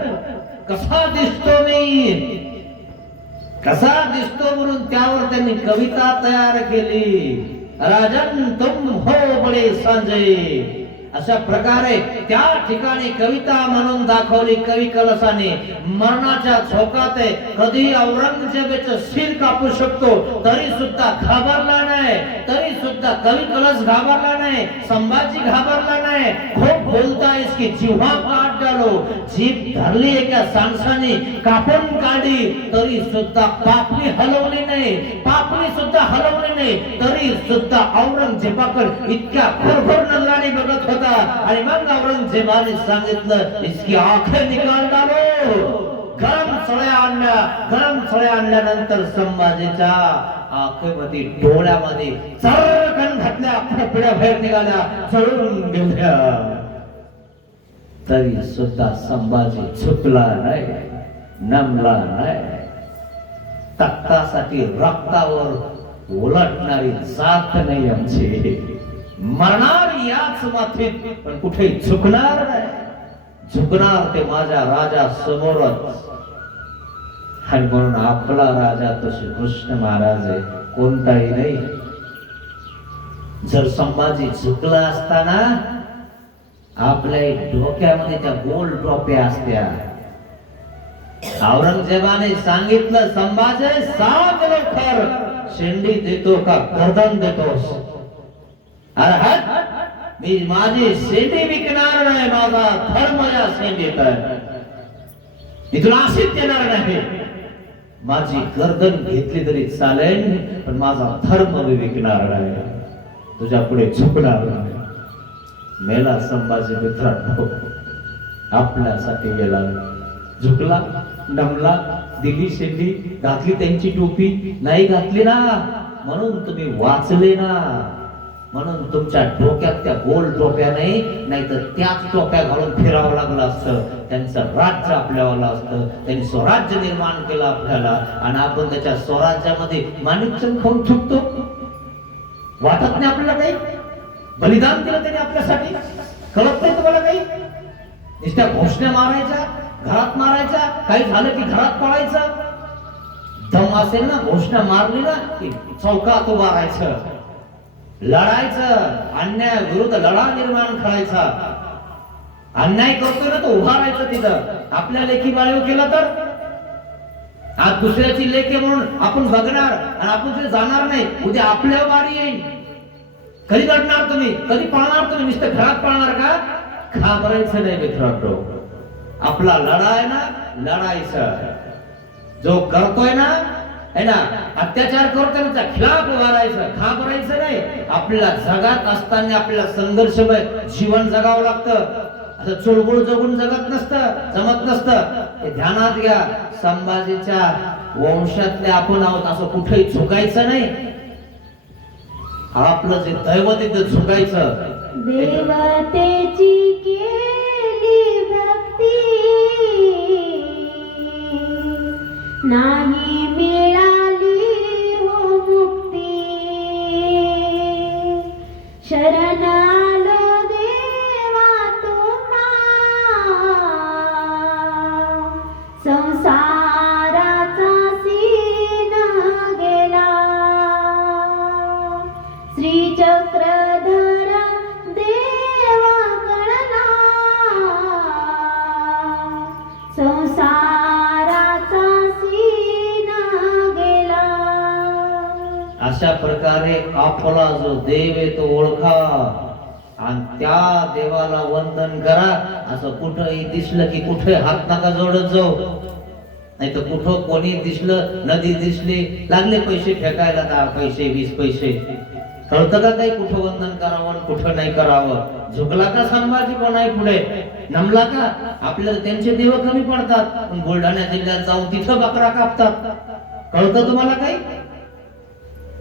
कसा दिसतो मी, कसा दिसतो म्हणून त्यावर त्यांनी कविता तयार केली. राजन तुम हो बडे संजय, अशा प्रकारे त्या ठिकाणी कविता म्हणून दाखवली कवी कलशाने. मरणाच्या झोकात कधी औरंगजेबाचं शिर कापू शकतो तरी सुद्धा घाबरला नाही, तरी सुद्धा कवी कलश घाबरला नाही, संभाजी घाबरला नाही. खूप बोलता इसकी जिव्हा काट डालो, जीभ धरली एका सांसाने कापून काढली तरी सुद्धा पापणी हलवली नाही, पापणी सुद्धा हलवली नाही, तरी सुद्धा औरंगजेबाकडे इतक्या घोर नजराने बघत होता. आणि मग औरंगजेबाने सांगितलं, इसकी आंखें निकाल डालो. गरम सळ्या आणल्यानंतर संभाजीच्या आंखेमध्ये डोळ्यामध्ये चरकन घातल्या, खोपड्या बाहेर निघाल्या, जळून गेल्या. तरी सुद्धा संभाजी झुकला नाही, नमला नाही. तख्तासाठी रक्तावर उलटणारी जात नाही आमची. मरणार याच मातीत पण कुठे झुकणार नाही. झुकणार ते माझ्या राजा समोरच. आणि म्हणून आपला राजा तो श्री कृष्ण महाराज आहे, कोणताही नाही. जर संभाजी झुकला असताना आपल्या डोक्यामध्ये त्या गोल टोप्या असत्या. औरंगजेबाने सांगितलं, संभाजी सांग लवकर, शेंडी देतो का गर्दन देतोस? अरे मी माझी शेंडी विकणार नाही, माझा धर्म या शेंडीत आहे, मी तुला अशीच देणार नाही. माझी गर्दन घेतली तरी चालेल पण माझा धर्म मी विकणार नाही, तुझ्या पुढे झुकणार नाही. मेला संभाजी मित्रांनो, आपल्यासाठी गेला, झुकला, नमला, दिली शेंडी, घातली त्यांची टोपी, नाही घातली ना म्हणून तुम्ही वाचले ना. म्हणून तुमच्या डोक्यात त्या गोल टोप्या नाही तर त्याच टोप्या घालून फिरावं लागलं असतं. त्यांचं राज्य आपल्यावाला असतं. त्यांनी स्वराज्य निर्माण केलं आपल्याला आणि आपण त्याच्या स्वराज्यामध्ये माणिकचंद खाऊन थुकतो. वाटत नाही आपल्याला काही? बलिदान केलं त्यांनी आपल्यासाठी, कळत नाही तुम्हाला काही? नुसत्या घोषणा मारायच्या, घरात मारायच्या, काही झालं की घरात पळायचं. दम असेल ना, घोषणा मारली ना की चौकात उभा राहायचं, लढायचं, अन्याय विरुद्ध लढा निर्माण करायचा. अन्याय करतोय ना तो उभा राहायचं तिथं. आपल्या लेखी बाळीव केला तर आज दुसऱ्याची लेख आहे म्हणून आपण बघणार आणि आपण तिथे जाणार नाही. उद्या आपल्या वारी येईल. कधी लढणार तुम्ही? कधी पळणार तुम्ही? नुसतं घरात पळणार का? घाबरायचं नाही मित्रांनो. आपला लढा आहे ना, लढायचं. जो करतोय ना है ना अत्याचार करतोय ना, त्या खिलाफ उभा राहायचं, घाबरायचं नाही. आपल्याला जगात असताना आपल्याला संघर्षमय जीवन जगावं लागतं. असं चुळबुळ जगून जगत नसतं, जमत नसतं. हे ध्यानात घ्या. संभाजीच्या वंशातले आपण आहोत असं कुठेही झुकायचं नाही. आपलं जे दैवत आहे ते झुकायचं. देवतेची केली भक्ती नाही मिळाली हो मुक्ती. शरण आलो देवा तुम्हा, संसाराचा सीन गेला. श्रीचक्रधर देवा कळला, संसाराचा सीन गेला. अशा प्रकारे आपला जो देव आहे तो ओळखा आणि त्या देवाला वंदन करा. असं कुठंही दिसलं की कुठे हात नका जोडत जाऊ. नाही तर कुठं कोणी दिसलं, नदी दिसली, लागले पैसे फेकायला, 10 पैसे 20 पैसे. कळतं का काही कुठं वंदन करावं कुठं नाही करावं? झुकला का संभाजी कोणाही पुढे? नमला का? आपल्याला त्यांचे देव कमी पडतात, पण बुलढाणा जिल्ह्यात जाऊन तिथं बकरा कापतात. कळतं तुम्हाला काही?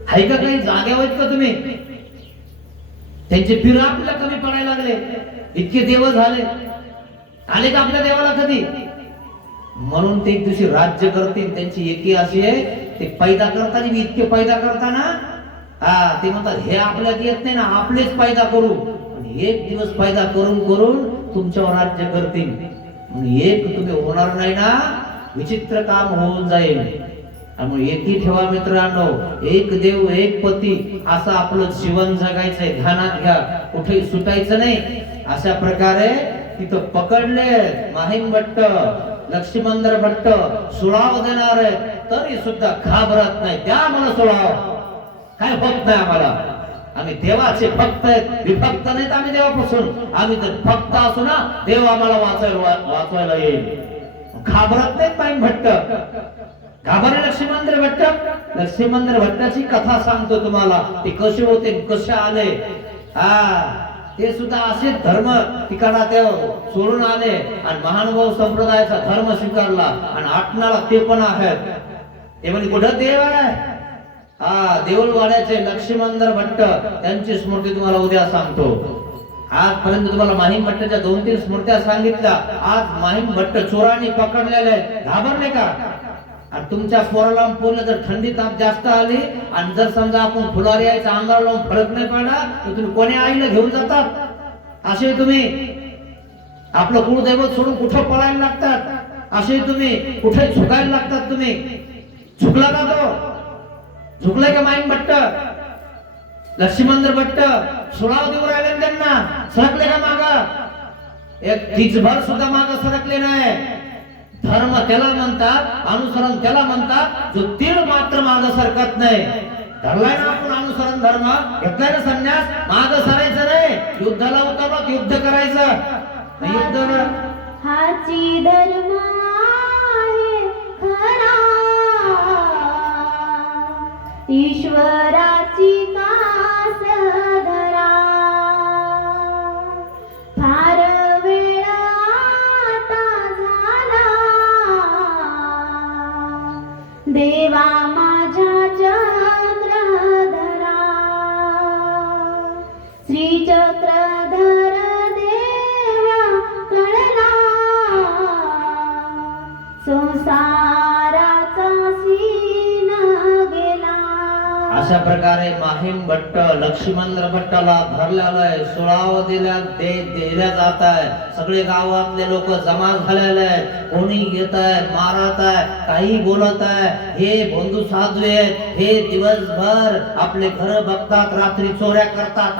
आहे का काही? जागेवर आहेत का तुम्ही? त्यांचे पीर आपल्याला कमी पडायला लागले. इतके देव झाले, आले का आपल्या देवाला कधी? म्हणून ते एक दिवशी राज्य करतील. त्यांची एकी अशी आहे, ते पैदा करताना इतके पैदा करताना ते म्हणतात हे आपल्यात येत नाही ना, आपलेच पैदा करू. एक दिवस पैदा करून करून तुमच्यावर राज्य करतील. एक तुम्ही होणार नाही ना, विचित्र काम होऊन जाईल. त्यामुळे एकी ठेवा मित्रांनो. एक देव एक पती असं आपलं जीवन जगायचंय. ध्यानात घ्या, कुठेही सुटायचं नाही. अशा प्रकारे तिथं पकडले माहीम भट्ट, लक्ष्मणधर भट्ट सुळाव देणार आहे, तरी सुद्धा घाबरत नाही. द्या मला सुळाव, काय होत नाही आम्हाला. आम्ही देवाचे भक्त आहेत, विभक्त नाहीत आम्ही देवापासून. आम्ही तर भक्त असू ना, देव आम्हाला वाचवायला येईल. घाबरत नाहीत माहीम भट्ट. घाबरले लक्ष्मणधर भट्ट. लक्ष्मणधर भट्टाची कथा सांगतो तुम्हाला. ते कसे होते, कसे आले. ते सुद्धा असे धर्म तिकडा ते सोडून आले आणि महानुभाव संप्रदायाचा धर्म स्वीकारला आणि आटणाला ते पण आहेत. ते म्हणजे कुठं देव आहे? देऊळवाड्याचे लक्ष्मणधर भट्ट, त्यांची स्मृती तुम्हाला उद्या सांगतो. आजपर्यंत तुम्हाला माहीम भट्टाच्या 2-3 स्मृत्या सांगितल्या. आज माहीम भट्ट चोरांनी पकडलेले आहेत. घाबरले का? आणि तुमच्या पोराला पोरला जर थंडी ताप जास्त आली आणि जर समजा आपण फुलारी यायचा अंगावर लावून फरक नाही पडला तर तुम्ही कोणी आईला घेऊन जातात? असे तुम्ही आपलं कुळदैवत सोडून कुठं पळायला लागतात? असे तुम्ही कुठे झुकायला लागतात? तुम्ही झुकला का? तो झुकलाय का माहीम भट्ट? लक्ष्मणधर भट्ट सुळाव देऊ राहिले त्यांना. सरकले का माग? एक तिजभर सुद्धा माग सरकले नाही. धर्म त्याला म्हणतात, अनुसरण त्याला म्हणतात, जो तीळ मात्र माग सरकत नाही. धरलाय ना आपण अनुसरण धर्म, घेतलाय ना संन्यास, माग सरायचं नाही. युद्धाला उतरलो, युद्ध करायचं. युद्ध हाची धर्म आहे खरा, ईश्वराची कास धरा. फार वेळ आता झाला, देवा माझ्या चक्रधरा. संसाराचा सीन गेला. अशा प्रकारे माहीम भट्ट लक्ष्मण भट्टाला भरलेलं आहे, सुळाव दिल्या जात आहे. सगळे गावातले लोक जमा झालेले आहेत. कोणी येत आहे, मारत आहे, काही बोलत आहे. हे बंधू साधू आहेत, हे दिवसभर आपले घर बघतात, रात्री चोऱ्या करतात.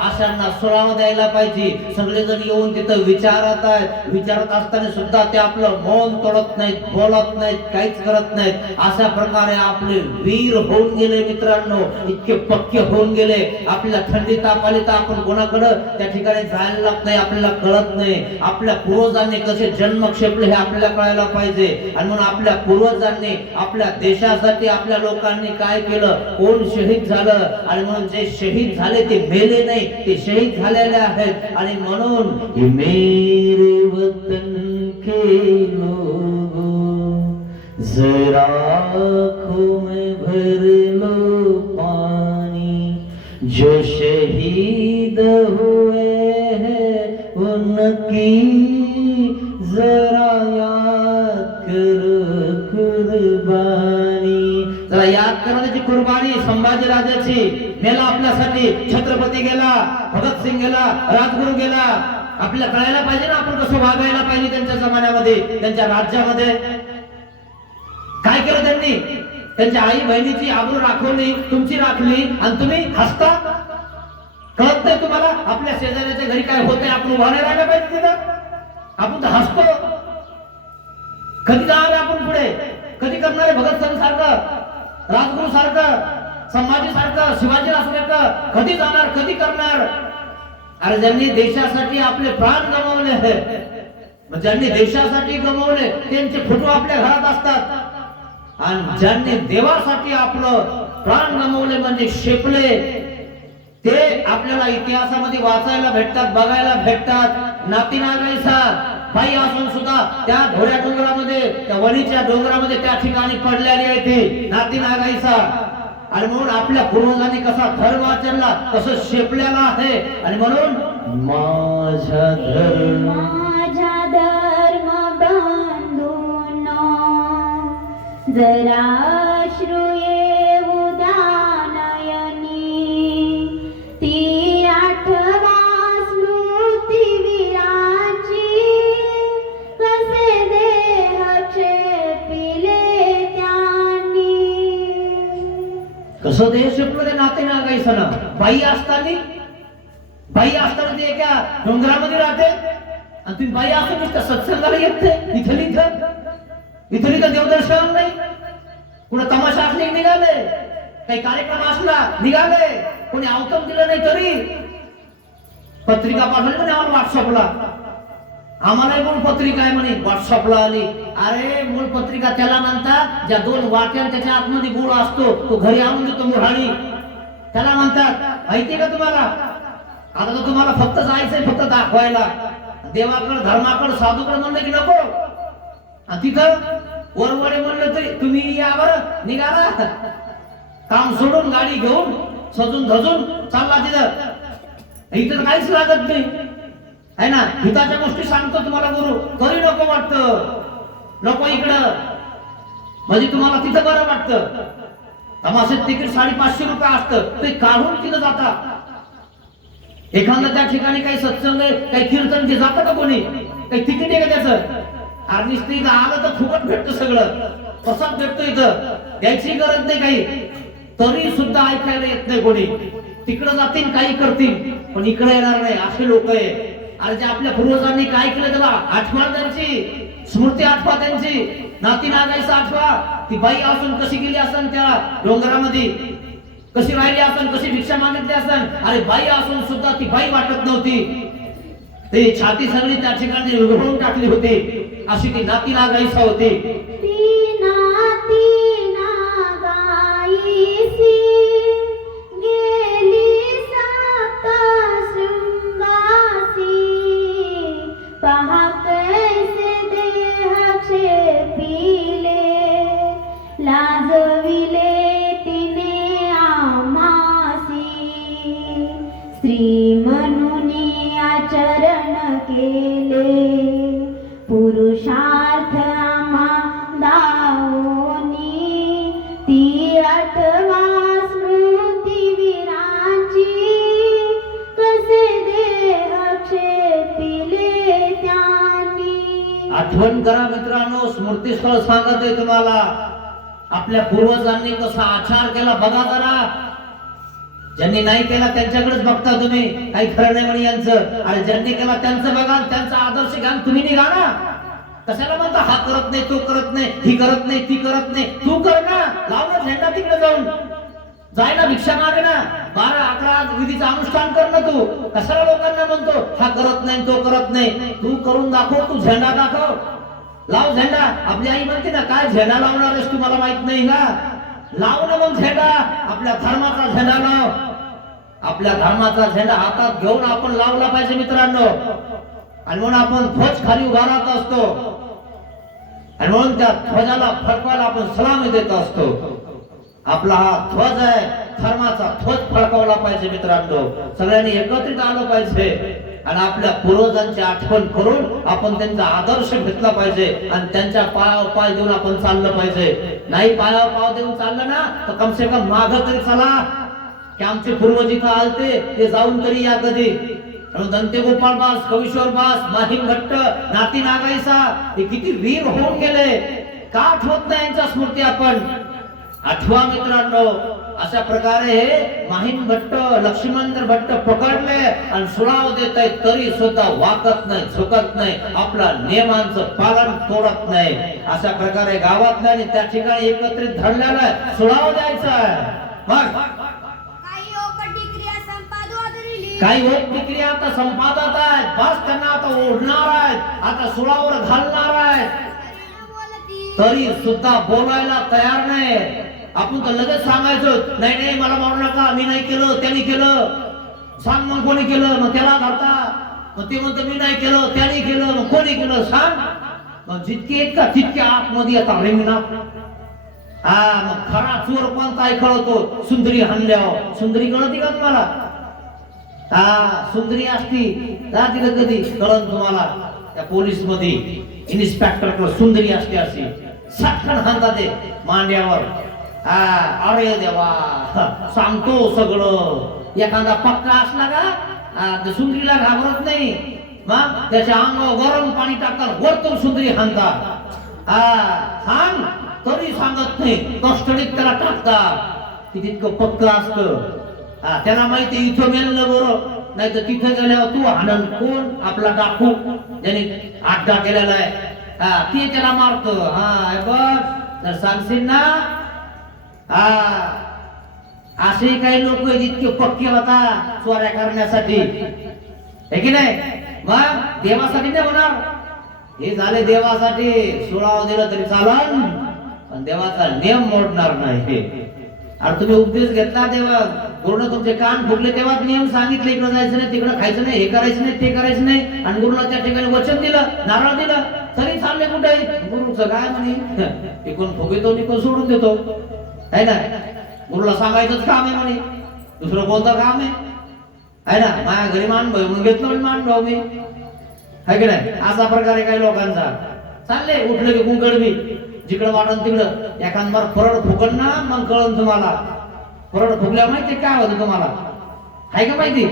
अशांना सुळाव द्यायला पाहिजे. सगळेजण येऊन तिथं विचारत आहेत. विचारत असताना सुद्धा ते आपलं मौन तोडत नाहीत, बोलत नाहीत, काहीच करत नाहीत. अशा प्रकारे आपले वीर होऊन गेले मित्रांनो, इतके पक्के होऊन गेले. आपल्याला थंडी ताप आली तर आपण कोणाकडे त्या ठिकाणी जायला लागत नाही, आपल्याला कळत नाही. आपल्या पूर्वजांनी कसे जन्म क्षेपले हे आपल्याला कळायला पाहिजे. आणि म्हणून आपल्या पूर्वजांनी आपल्या देशासाठी आपल्या लोकांनी काय केलं, कोण शहीद झालं, आणि म्हणून जे शहीद झाले ते मेले नाही, ते शहीद झालेले आहेत. आणि म्हणून हे मेरे वतन के लोगों जरा आँखों में भर लो पानी, जो शहीद हुए हैं उनकी जरा याद करो कुर्बानी. जरा याद करा त्याची कुर्बानी. संभाजी राजाची मेला आपल्यासाठी, छत्रपती गेला, भगतसिंग गेला, राजगुरू गेला. आपल्याला कळायला पाहिजे ना आपण कसं वागायला पाहिजे त्यांच्या जमान्यामध्ये, त्यांच्या राज्यामध्ये. काय केलं त्यांनी? त्यांच्या आई बहिणीची आबरू राखवली, तुमची राखली, आणि तुम्ही हसता. कळत नाही तुम्हाला आपल्या शेजाऱ्याच्या घरी काय होतंय, आपण उभा नाही राहायला पाहिजे तिथं. आपण तर हसतो. कधी जाणार आपण पुढे? कधी करणार आहे भगतसिंग सारखं, राजगुरू सारखं, संभाजी सारखं, शिवाजी सारखं? कधी जाणार, कधी करणार? अरे ज्यांनी देशासाठी आपले प्राण गमावले, ज्यांनी देशासाठी गमावले त्यांचे फोटो आपल्या घरात असतात. आणि ज्यांनी देवासाठी आपलं प्राण गमावले म्हणजे शेपले, ते आपल्याला इतिहासामध्ये वाचायला भेटतात, बघायला भेटतात. नातीनागाईचा बाई असून सुद्धा त्या घोड्या डोंगरामध्ये, त्या वणीच्या डोंगरामध्ये त्या ठिकाणी पडलेली आहे ती नातीनागाईचा. आणि म्हणून आपल्या पूर्वजांनी कसा धर्म आचरला, कसं शेपलेला आहे. आणि म्हणून माझा धर्म बंधूंनो, जरा अश्रू येऊ द्या नयनी, ती आठवा स्मृतिवीराची, कसे देह क्षेपिले त्यांनी. कसं देश शेपलं ते नातीनागाईचं ना. बाई असताना ते एका डोंगरामध्ये राहते, आणि तुम्ही बाई असून नुसतं सत्संगाला येत नाही. इथली तर देवदर्शन नाही. कुठं तमाशा असले निघाले, काही कार्यक्रम असला निघाले, कोणी अवतम दिलं नाही तरी पत्रिका पाठवली म्हणे आम्हाला व्हॉट्सअपला. आम्हाला म्हणून पत्रिका आहे म्हणे व्हॉट्सअपला आली. अरे मूळ पत्रिका त्याला म्हणतात ज्या 2 वाट्या त्याच्या आतमध्ये गुळ असतो, तो घरी आणून देतो मुराळी, त्याला म्हणतात. माहितीये का तुम्हाला? आता तर तुम्हाला फक्त जायचंय, फक्त दाखवायला. देवाकडे, धर्माकडे, साधूकडे म्हणलं की नको. आणि तिथं वरवडे म्हणलं तरी तुम्ही या बरं, निघाला, काम सोडून गाडी घेऊन सजून धजून चालला तिथं. इथं काहीच लागत नाही आहे ना. हिताच्या गोष्टी सांगतो तुम्हाला गुरु, तरी नको वाटतं. नको इकडं, म्हणजे तुम्हाला तिथं बरं वाटतं. तमाशात तिकीट 550 रुपये असतं, ते काढून तिथं जाता. एखादा त्या ठिकाणी काही सत्संग आहे, काही कीर्तन ते जातं का कोणी? काही तिकीट आहे का त्याचं? आणि इथं आलं तर फुकट भेटतं सगळं, प्रसाद भेटतो इथं, द्यायची गरज नाही काही. तरी सुद्धा ऐकायला येत नाही कोणी. तिकडे जातील, काही करतील, पण इकडे येणार नाही, असे लोक आहे. आणि जे आपल्या पूर्वजांनी काय केलं त्याला आठवा, त्यांची स्मृती आठवा, त्यांची नातीनागाईचा आठवा. ती बाई असून कशी गेली असन त्या डोंगरामध्ये, कशी राहिली असन, कशी भिक्षा मागितली असन. अरे बाई असून सुद्धा ती बाई वाटत नव्हती, ते छाती सगळी त्या ठिकाणी उघडून टाकली होती. अशी ती नातीनागाईचा होती. ती नातीनागाईसी गेली सप्तशृंगासी, पहा कैसे देह क्षेपिले, लाजविले तिने आमासी. स्त्री म्हणून आचरण केले, पुरुषार्थ आम्हा आठवण करा मित्रांनो, स्मृतीस्थळ सांगत आहे तुम्हाला. आपल्या पूर्वजांनी कसा आचार केला बघा जरा. ज्यांनी नाही केला त्यांच्याकडेच बघता तुम्ही, काही खरं नाही म्हणे यांचं. अरे ज्यांनी केला त्यांचं बघा, त्यांचा आदर्श घ्या, तुम्ही निघा ना. कशाला म्हणता हा करत नाही, तो करत नाही, ही करत नाही, ती करत नाही. तू कर ना, लाव ना झेंडा तिकडे जाऊन, जाय ना, भिक्षा माग ना, 12-11 विधीचं अनुष्ठान कर ना. तू कशाला लोकांना म्हणतो हा करत नाही, तो करत नाही. तू करून दाखव, तू झेंडा दाखव, लाव झेंडा. आपली आई म्हणते ना, काय झेंडा लावणार आहेस तू, मला माहित नाही का. लाव ना मग झेंडा, आपल्या धर्माचा झेंडा लाव. आपल्या धर्माचा झेंडा हातात घेऊन आपण लावला पाहिजे मित्रांनो. आणि म्हणून आपण ध्वज खाली उभा राहत असतो, आणि म्हणून त्या ध्वजाला फडकवायला आपण सलामी देत असतो. आपला हा ध्वज आहे, धर्माचा ध्वज फडकवला पाहिजे मित्रांनो. सगळ्यांनी एकत्रित आलं पाहिजे आणि आपल्या पूर्वजांची आठवण करून आपण त्यांचा आदर्श घेतला पाहिजे आणि त्यांच्या पायावर पाय देऊन आपण चाललं पाहिजे. नाही पायावर पाय देऊन चाललं ना तर कम से कम माग तरी चला, की आमचे पूर्वज इथं आलते ते जाऊन तरी या कधी. दंते गोपाळ बास, कवीश्वर बास, माहीम भट्ट, नाती नागाईसा हे किती वीर होऊन गेले. का आठवत नाही यांच्या स्मृती आपण? आठवा मित्रांनो. अशा प्रकारे हे माहीम भट्ट, लक्ष्मणेंद्र भट्ट पकडले आणि सुळाव देत आहेत, तरी सुद्धा वाकत नाही, झुकत नाही, आपल्या नियमांचं पालन तोडत नाही. अशा प्रकारे गावातल्या आणि त्या ठिकाणी एकत्रित धरलेला आहे, सुळाव द्यायचा आहे. मग काही होत क्रिया आता संपादत आहेत, बस त्यांना आता ओढणार आहेत, आता सुळावर घालणार आहेत, तरी सुद्धा बोलायला तयार नाही. आपण तर लगेच सांगायचं, नाही नाही मला मारू नका, मी नाही केलं, त्यांनी केलं. सांग मग कोणी केलं, मग त्याला धरता. मग ते म्हणतं मी नाही केलं, त्यांनी केलं, मग कोणी केलं सांग. मग जितके आहेत का तितके आतमध्ये येतात रेमिना. मग खरा चोर कोणता आहे कळतो, सुंदरी हाणल्यावर. सुंदरी कळती का तुम्हाला? सुंदरी असती जा तिथं कधी कळण तुम्हाला. त्या पोलीस मध्ये इन्स्पेक्टर सुंदरी असते, अशी सटकन हाणतात ते मांड्यावर. अरे देवा, सांगतो सगळं. एखादा पक्का असला का सुंदरीला घाबरत नाही, मग त्याच्या अंगावर गरम पाणी टाकतात, वरतून सुंदरी हाणतात. सांग तरी सांगत नाही, कस्टडीत त्याला टाकतात. तितकं पक्क असतं. त्याला माहिती इथं मेललं बरं, नाही तर तिथं गेल्यावर तू हाणन कोण, आपला डाकू ज्याने अड्डा केलेला आहे, ते त्याला मारतो. बघ जर सांगशील ना, असे काही लोक इतके पक्के होता चोऱ्या करण्यासाठी, हे की नाही. मग देवासाठी नाही होणार, हे झाले देवासाठी. सुळाव दिलं तरी चालन, पण देवाचा नियम मोडणार नाही. अरे तुम्ही उपदेश घेतला तेव्हा, गुरुनं तुमचे कान फुगले तेव्हा नियम सांगितले, इकडे जायचं नाही, तिकडे खायचं नाही, हे करायचं नाही, ते करायचं नाही. आणि गुरुला त्या ठिकाणी वचन दिलं, नारळ दिलं, तरी चालले कुठे. गुरुचं काय म्हणे, टिकून फुगतो टिकून सोडून देतो, है ना. गुरुला सांगायचंच काम आहे म्हणे, दुसरं कोणतं काम आहे ना. माझ्या घरी मान भाऊ म्हणून घेतलं, मान भाऊ मी, है की नाही. असा प्रकारे काही लोकांचा चालले. उठलं की कुंकडबी जिकडं वाटन तिकडं एखाद बार फरड फुकण ना, मग कळन तुम्हाला. फरड फुकल्या माहिती काय होतं तुम्हाला, आहे का माहिती?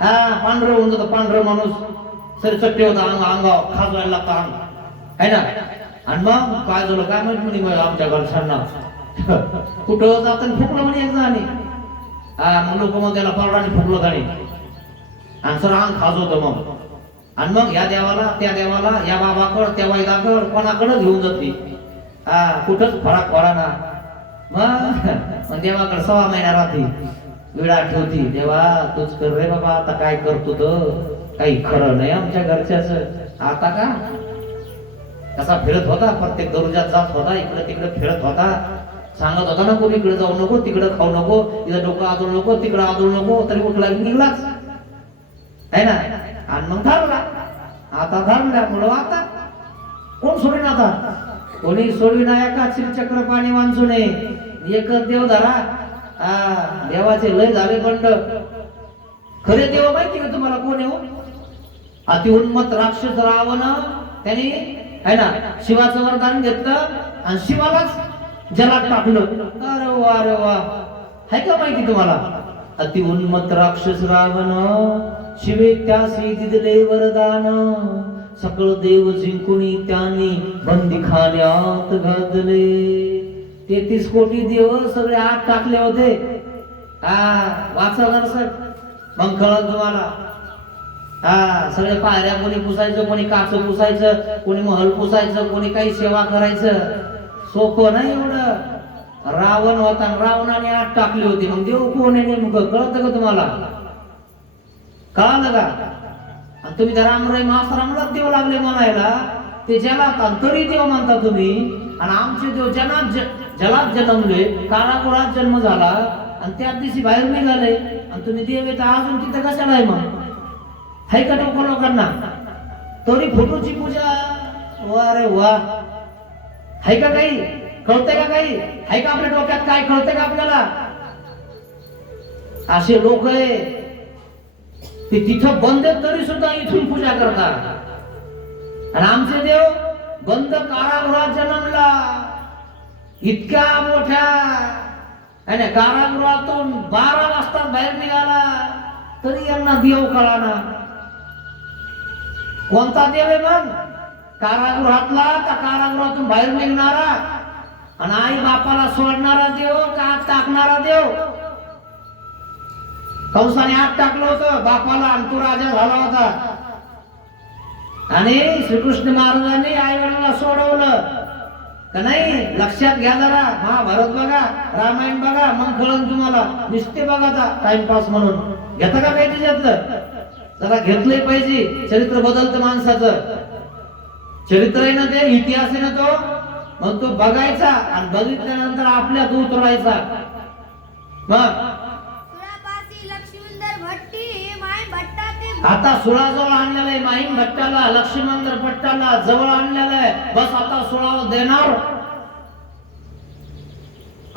पांढरं होऊन जातं, पांढरं माणूस सरचट्टे होता, अंगावर खाजवायला लागतं अंग, है ना. आणि मग काय झालं काय माहिती म्हणे आमच्या घरच्यांना, कुठं जाताना फुकलं म्हणे एकदा. आणि मग लोक मग त्याला फरडाने फुकलं आणि सर अंग खाजवतं मग. आणि मग या देवाला त्या देवाला, या बाबाकड त्या वैदाकड कोणाकडे घेऊन जाते. कुठंच फरक पडा ना. मग देवाकडे 6 महिना राहते, विडा ठेवती. देवा तूच कर रे बाबा, आता काय करतो तर काही खरं नाही आमच्या घरच्याच. आता का कसा फिरत होता, प्रत्येक दरुजात जात होता, इकडे तिकडे फिरत होता, सांगत होता ना कोणी इकडे जाऊ नको, तिकडे खाऊ नको, इथं डोकं आदळू नको, तिकडे आदळू नको, तरी उठला निघलाच, है ना. आणि मग धरला. आता धरल्यामुळं आता कोण सोडेन, आता कोणी सोडविना. एका श्रीचक्र पाणी वांचू नये, एकच देव धरा. देवाचे लय झाले बंड. खरे देव माहिती का तुम्हाला कोण आहे? अति उन्मत राक्षस रावण, त्यांनी है ना शिवाचं वरदान घेतलं आणि शिवालाच जलात टाकलं. अरे वा अरे वा, है का माहिती तुम्हाला? अति उन्मत राक्षस रावण, शिवे त्यासी दिले वरदान, सकळ देव जिंकुनी त्यांनी बंदीखान्यात घातले. 33 कोटी देव सगळे आत टाकले होते. वाचा सर मग कळलं तुम्हाला. सगळे पायऱ्या कोणी पुसायचं, कोणी काच पुसायचं, कोणी महल पुसायचं, कोणी काही सेवा करायचं. सोपं नाही एवढं. रावण होता, रावणाने आत टाकली होती. मग देव कोण आहे नेमकं कळतं का तुम्हाला? कळालं का? आणि तुम्ही त्या रामराम आश्रमलाच देव लागले म्हणायला. ते जलात तरी देव म्हणता तुम्ही. आणि आमचे देव जलात जन्मले, कारागृहात जन्म झाला आणि त्याच दिवशी बाहेर निघाले. आणि तुम्ही देव येता अजून तिथं कशाला आहे मग? हाय का टोक लोकांना? तरी फोटोची पूजा. वा रे वा. हाय का काही? कळतंय का काही? हाय का आपल्या डोक्यात काय कळतंय का आपल्याला? असे लोक आहे ते तिथं बंद तरी सुद्धा इथून पूजा करतात. आणि आमचे देव बंद कारागृहात जन्मला. इतक्या मोठ्या आणि कारागृहातून 12 वाजता बाहेर निघाला तरी यांना देव कळाना. कोणता देव आहे मग? कारागृहातला का कारागृहातून बाहेर निघणारा आणि आई बापाला सोडणारा देव का आत टाकणारा देव? कंसाने आत टाकलं होतं बापाला आणि तो राजा झाला होता. आणि श्रीकृष्ण महाराजांनी आई वडिलांना सोडवलं का नाही? लक्षात घ्या जरा. महाभारत बघा, रामायण बघा, मग कळलं तुम्हाला. नुसते बघा टाइमपास म्हणून. घेता का काही त्याच्यातलं? जरा घेतलंय पाहिजे. चरित्र बदलतं माणसाचं. चरित्र आहे ना ते, इतिहास आहे ना तो. मग तो बघायचा आणि बघितल्यानंतर आपल्यात उतरायचा. मग आता सुळाजवळ आणलेलं आहे माहीम भट्टाला, लक्ष्मणदर भट्टाला जवळ आणलेलं आहे. बस आता सुळावर देणार.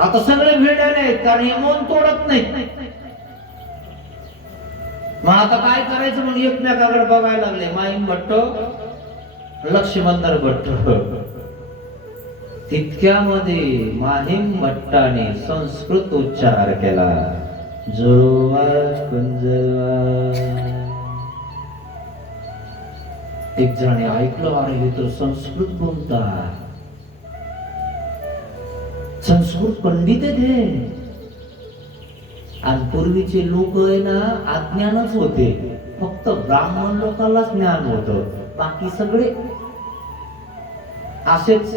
आता सगळे भिडले कारण हे मन तोडत नाही. मग आता काय करायचं म्हणून एकमेकाकडे बघायला लागले. माहीम भट्ट, लक्ष्मणदर भट्ट. तितक्यामध्ये माहीम भट्टाने संस्कृत उच्चार केला. जुळवा कुंजवा. एक जणाने ऐकलं, अरे हे तर संस्कृत बोलतात. संस्कृत पंडित आहे. आणि पूर्वीचे लोक आहे ना अज्ञानच होते. फक्त ब्राह्मण लोकांनाच ज्ञान होतं, बाकी सगळे असेच.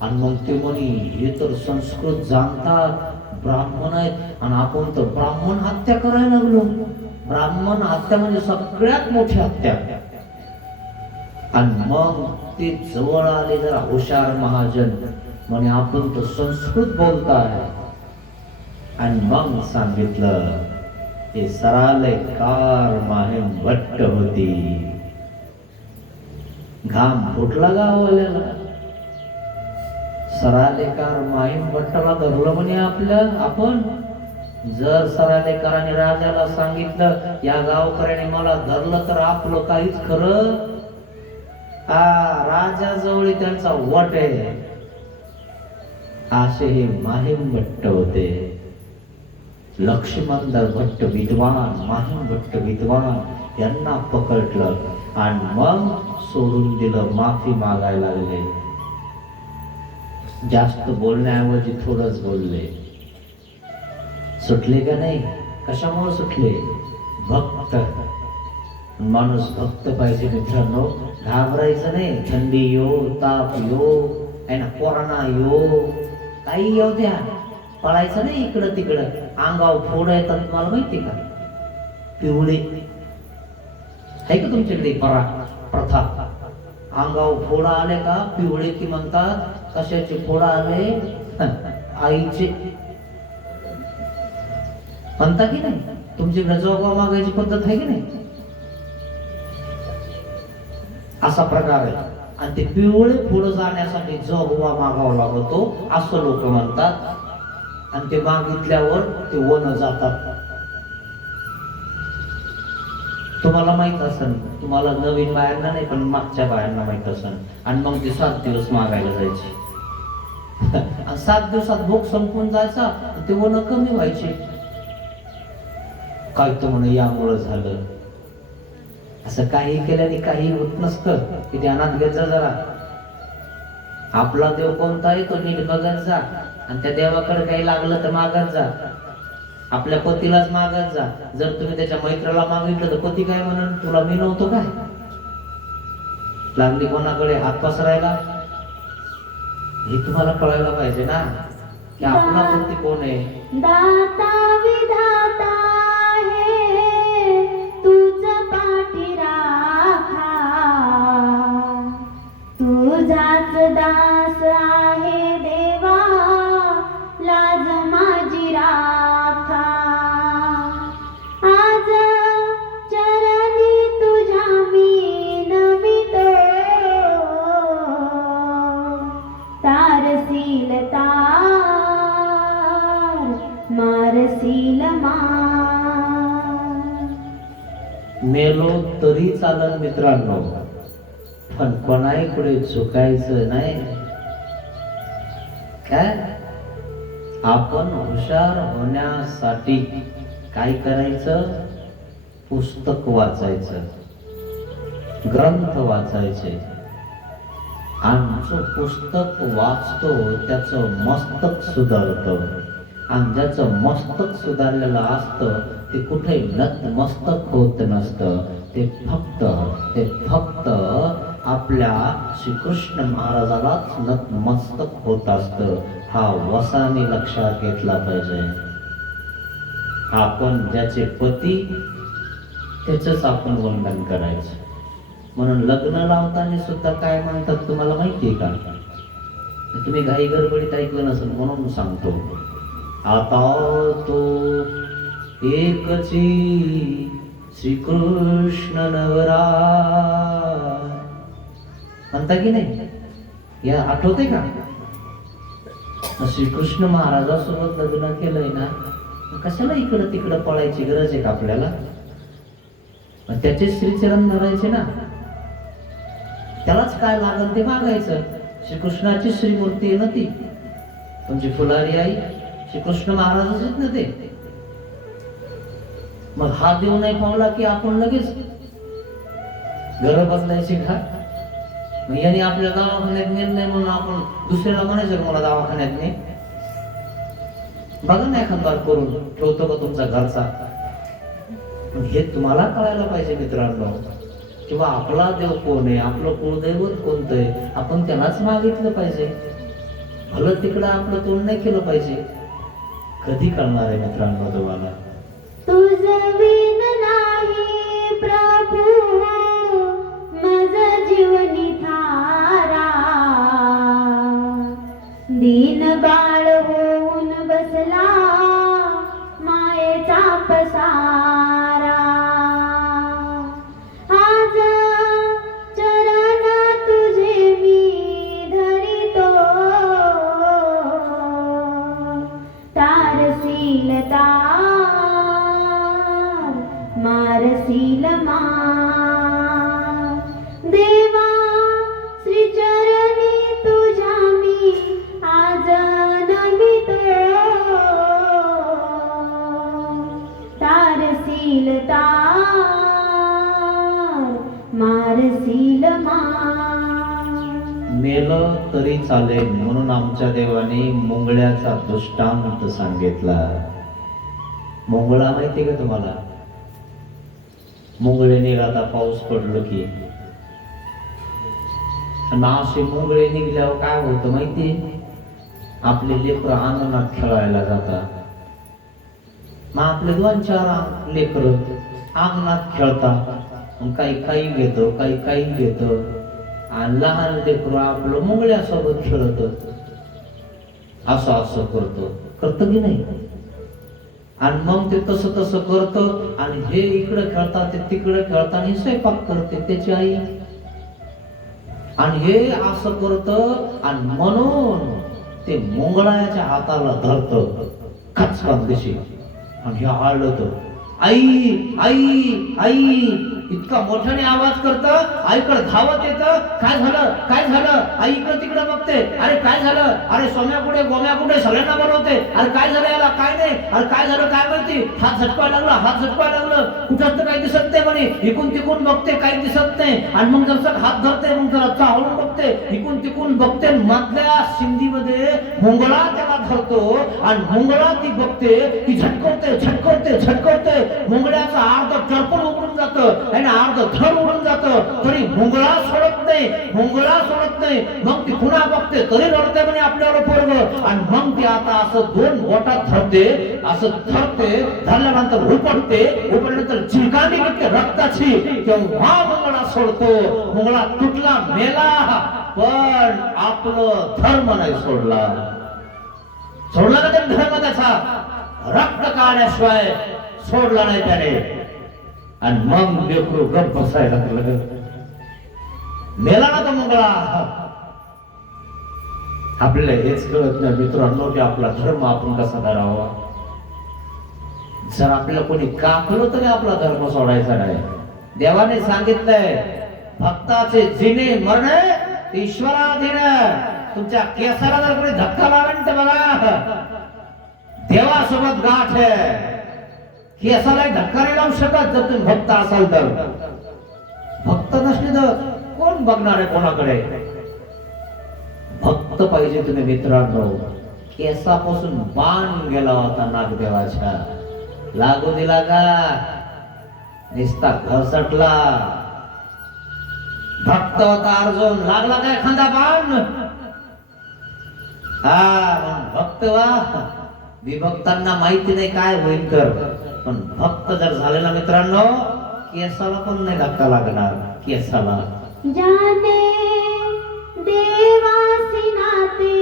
आणि मग ते म्हणे हे तर संस्कृत जाणतात, ब्राह्मण आहेत आणि आपण तर ब्राह्मण हत्या करायला लागलो. ब्राह्मण हत्या म्हणजे सगळ्यात मोठी हत्या. आणि मग ते जवळ आले जरा हुशार महाजन, म्हणे आपण तर संस्कृत बोलताय. आणि मग सांगितलं ते सरालेकार माहीम भट्ट होती. घाम फुटला गावाल्याला. सरालेकार माहीम भट्टाला धरलं म्हणे आपलं. आपण जर सरालेकरांनी राजाला सांगितलं या गावकऱ्याने मला धरलं तर आपलं काहीच खरं. राजाजवळ त्यांचा वट आहे. असे हे माहीम भट्ट होते. लक्ष्मणदर भट्ट विद्वान, माहीम भट्ट विद्वान यांना पकडलं आणि मग सोडून दिलं. माफी मागायला लागले. जास्त बोलण्याऐवजी थोडंच बोलले. सुटले का नाही? कशामुळे सुटले? भक्त. माणूस भक्त पाहिजे मित्रांनो. घाबरायचं नाही. थंडी यो, ताप यो, आहे ना, कोरोना यो, काही येऊ द्या, पळायचं नाही इकडं तिकडं. अंगावर फोड येतात तुम्हाला माहिती का? पिवळे आहे का तुमच्याकडे प्रथा? अंगावर फोड आले का पिवळे की म्हणतात. कशाचे फोड आले? आईचे म्हणता की नाही? तुमच्याकडे जोगा मागायची पद्धत आहे की नाही? असा प्रकार आहे. आणि ते पिवळे पुढे जाण्यासाठी जोगवा मागावा लागतो असं लोक म्हणतात. आणि ते मागितल्यावर ते वन जातात. तुम्हाला माहित असेल, तुम्हाला नवीन बायांना नाही पण मागच्या बायांना माहित असेल. आणि मग ते 7 दिवस मागायला जायचे. आणि 7 दिवसात भूक संपून जायचा. ते वन कमी व्हायचे. काय तर म्हणे यामुळं झालं. असं काही केल्याने काही होत नसतं, की ध्यानात घ्यायचं जरा. आपला देव कोणता आहे तो नीट बघत जा, आणि त्या देवाकडे काही लागलं तर मागत जा. आपल्या पतीलाच मागत जा. जर तुम्ही त्याच्या मैत्राला मागितलं तर पती काय म्हणून, तुला मी नव्हतो काय? लागली कोणाकडे हात पसरायला, हे तुम्हाला कळायला पाहिजे ना, की आपला पती कोण आहे. दाता विधाता आहे तुझ पाठी राखा, तुझाच दास आहे देवा, लाज माझी राखा. आज चरणी तुझ्या मी नमितो, तारसील तार मारसील मार. मेलो तरी चालन मित्रांनो, पण कोणाही पुढे झुकायचं नाही. काय आपण हुशार होण्यासाठी काय करायचं? पुस्तक वाचायचं, ग्रंथ वाचायचे. आणि जो पुस्तक वाचतो त्याचं मस्तक सुधारतं, आणि ज्याचं मस्तक सुधारलेलं असतं ते कुठे नतमस्तक होत नसतं. ते फक्त आपल्या श्रीकृष्ण महाराजालाच नतमस्तक होत असतं. हा वसाने लक्षात घेतला पाहिजे. आपण ज्याचे पती त्याच आपण वंदन करायचं. म्हणून लग्न लावताना सुद्धा काय म्हणतात तुम्हाला माहितीये का? तुम्ही घाई गडबडीत ऐकलं नसेल म्हणून सांगतो. आता तो एकची श्रीकृष्ण नवरा म्हणता की नाही? या आठवते का? श्रीकृष्ण महाराजासोबत लग्न केलंय ना, कशाला इकडं तिकडं पळायची गरज आहे का आपल्याला? त्याचे श्रीचरण धरायचे ना, त्यालाच काय लागल ते मागायचं. श्रीकृष्णाची श्रीमूर्ती आहे ना ती, तुमची फुलारी आई श्रीकृष्ण महाराजच आहेत ना ते. मग हा देव नाही पावला की आपण लगेच घर बदलायची का? मग याने आपल्या दवाखान्यात नेत नाही म्हणून आपण दुसऱ्याला म्हणायचं मला दवाखान्यात ने. बघा ना एखादा करून ठेवतो का तुमचा घरचा? हे तुम्हाला कळायला पाहिजे मित्रांनो, किंवा आपला देव कोण आहे, आपलं कुळदैवत कोणतं आहे, आपण त्यालाच मागितलं पाहिजे. भलं तिकडं आपलं तोंड नाही केलं पाहिजे. कधी कळणार आहे मित्रांनो तुम्हाला? तुझ विन नाही प्रभू मज जीवनी थारा, दीन बाळ होऊन बसला मायेचा पसारा. आज चरण तुझे मी धरितो, तारसील तार मारसील मार. देवा श्रीचरणी तुझ्या मी आज नमितो, तारसील तार मारसील मार. मेलं तरी चालेल म्हणून आमच्या देवाने मुंगळ्याचा दृष्टांत सांगितला. मुंगळा माहिती का तुम्हाला? मुंगळे निघाला पाऊस पडलो की, असे मुंगळे निघल्यावर काय होतं माहितीये? आपले लेकर अंगणात खेळायला जातात. मग आपले 2-4 लेकर अंगणात खेळतात. काही काही घेतो, काही घेतो, आणि लहान लेकर आपलं मुंगळ्यासोबत खेळत असं करतं की नाही? आणि मग ते तसं करतं, आणि हे इकडे खेळतात ते तिकडे खेळतात, आणि स्वयंपाक करते त्याची आई, आणि हे असं करतं, आणि म्हणून ते मुंगळाच्या हाताला धरतं खचकान दिशी, आणि हे आळत आई आई आई इतका मोठ्याने आवाज करतं, आईकडे धावत येतं, काय झालं काय झालं, आई इकडे तिकडे बघते, अरे काय झालं, अरे सोम्या कुठे गोम्या कुठे, सगळ्यांना बोलवते, अरे काय झालं याला, काय नाही, अरे काय झालं काय माहिती, हात झटकायला लागला, हात झटकायला लागलं, कुठं तर काही दिसत नाही म्हणे, इकून तिकून बघते काही दिसत नाही, आणि मग जसं हात धरते, मग जरा चावून बघते, इकून तिकून बघते, मधल्या सिंधीमध्ये मुंगळा त्याला धरतो, आणि मुंगळा ती बघते की झटकवते झटकवते झटकवते, मुंगळ्याचं अर्ध टरपण उडून जातं आणि अर्ध धड उडून जातं, तरी मुंगळा सोडत नाही, मुंगळा सोडत नाही, मग ती पुन्हा बघते तरी रडते म्हणे आपल्यावर पोरग, आणि मग ती आता असं दोन बोटात धरते, असं धरते, धरल्यानंतर उपटते, उपटल्यानंतर चिरकांडी निघते रक्ताची, तेव्हा मुंगळा सोडतो, मुंगळा तुटला मेला, पण आपलं धर्म नाही सोडला, सोडला ना त्याने धर्म त्याचा, रक्त काढण्याशिवाय सोडला नाही त्याने, आणि मग लेकरू गप बसायला लागलं, मेला ना तो मुंगळा. आपल्याला हेच कळत नाही मित्रांनो की आपला धर्म आपण कसा धरावा. जर आपल्याला कोणी कापलं तरी आपला धर्म सोडायचा नाही. देवाने सांगितलंय भक्ताचे जिने मरणे ईश्वराधीन. तुमच्या केसाला जर कोणी धक्का लावेल तर बघा देवासोबत गाठ आहे. केसाला धक्का नाही लावू शकत जर तुम्ही भक्त असाल तर. भक्त नसले तर कोण बघणार आहे कोणाकडे. भक्त पाहिजे तुम्ही मित्रांनो. केसापासून बाण गेला होता नागदेवाच्या, लागू दिला का निस्ता घसटला. भक्त होता अर्जुन, लागला काय एखादा बाण. मग भक्त वा. विभक्तांना माहिती नाही काय होईल तर, पण भक्त जर झालेला मित्रांनो केसाला पण नाही धक्का लागणार. केसाला जाने देवासी नाते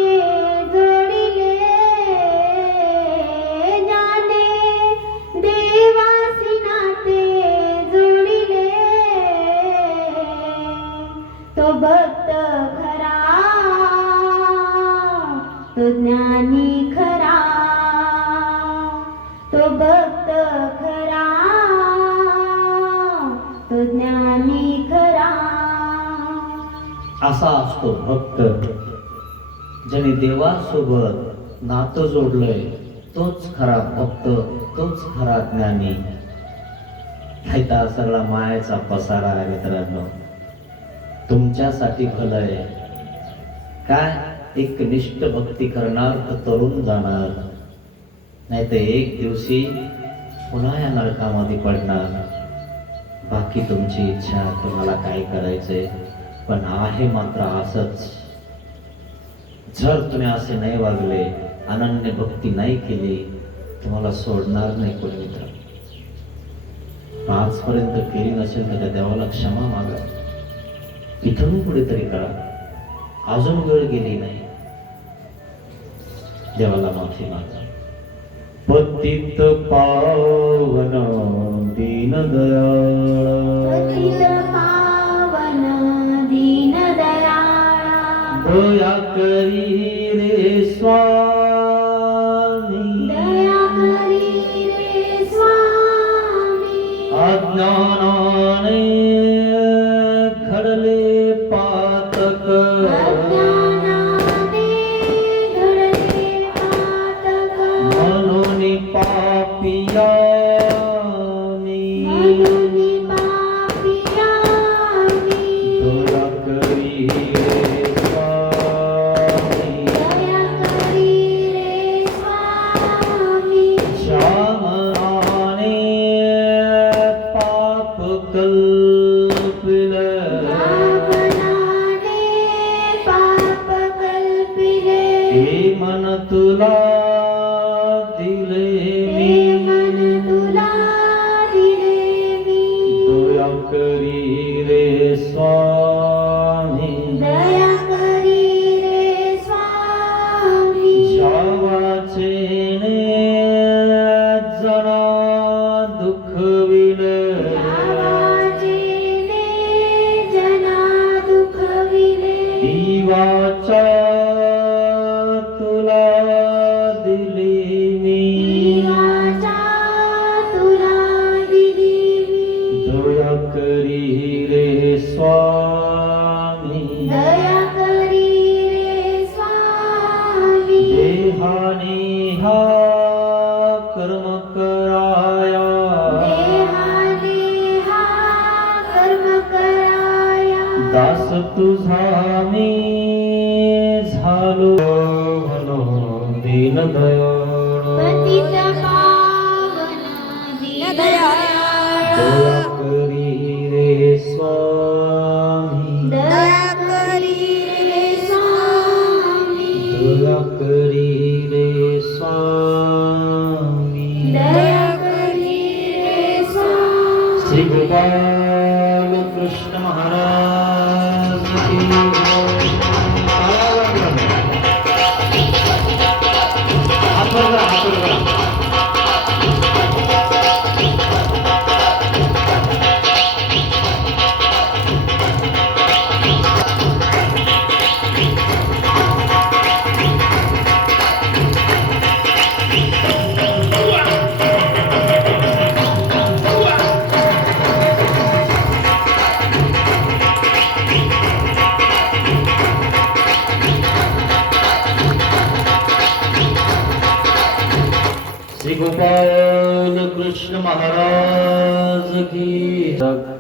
जोडिले, जाने देवासी नाते जोडिले, तो भक्त खरा, तो ज्ञानी खरा, तो भक्त खरा, तो ज्ञानी खरा. असा असतो भक्त. ज्याने देवासोबत नातं जोडलंय तोच खरा भक्त, तोच खरा ज्ञानी. हा सगळा मायाचा पसारा आहे मित्रांनो. तुमच्यासाठी भलं आहे काय. एक निष्ठ भक्ती करणार तर तरुण जाणार, नाही तर एक दिवशी पुन्हा या नरकामध्ये पडणार. बाकी तुमची इच्छा, तुम्हाला काय करायचंय. पण आहे मात्र असंच. जर तुम्ही असे नाही वागले, अनन्य भक्ती नाही केली, तुम्हाला सोडणार नाही कोणी मित्र. आजपर्यंत केली नसेल तर त्या देवाला क्षमा मागा. इथून पुढे तरी करा. अजून वेळ गेली नाही, देवाला माफी मागा. पतित पावन दीनदयाळ, पतित पावन दीनदयाळा, दया करी रे स्वामी, दया करी रे स्वामी. अज्ञानाने घडले पातक, अज्ञानाने घडले पातक, म्हणून पापिया म्हणून पापिया मी. दया करी रे स्वामी, दया करी रे स्वामी. श्यामराने पाप कल्पिले, रावणाने पाप कल्पिले, हे मन तुला दिले मी. हे मन तुला दिले मी. दया करी रे स्वामी, दया करी रे स्वामी. शावाचे जरा दुखविले, रावाचेने जना दुखविले, जीवाचा तुला दिली मी. जीवाचा तुला दिली मी. दया करी गोपाल कृष्ण महाराज की जय।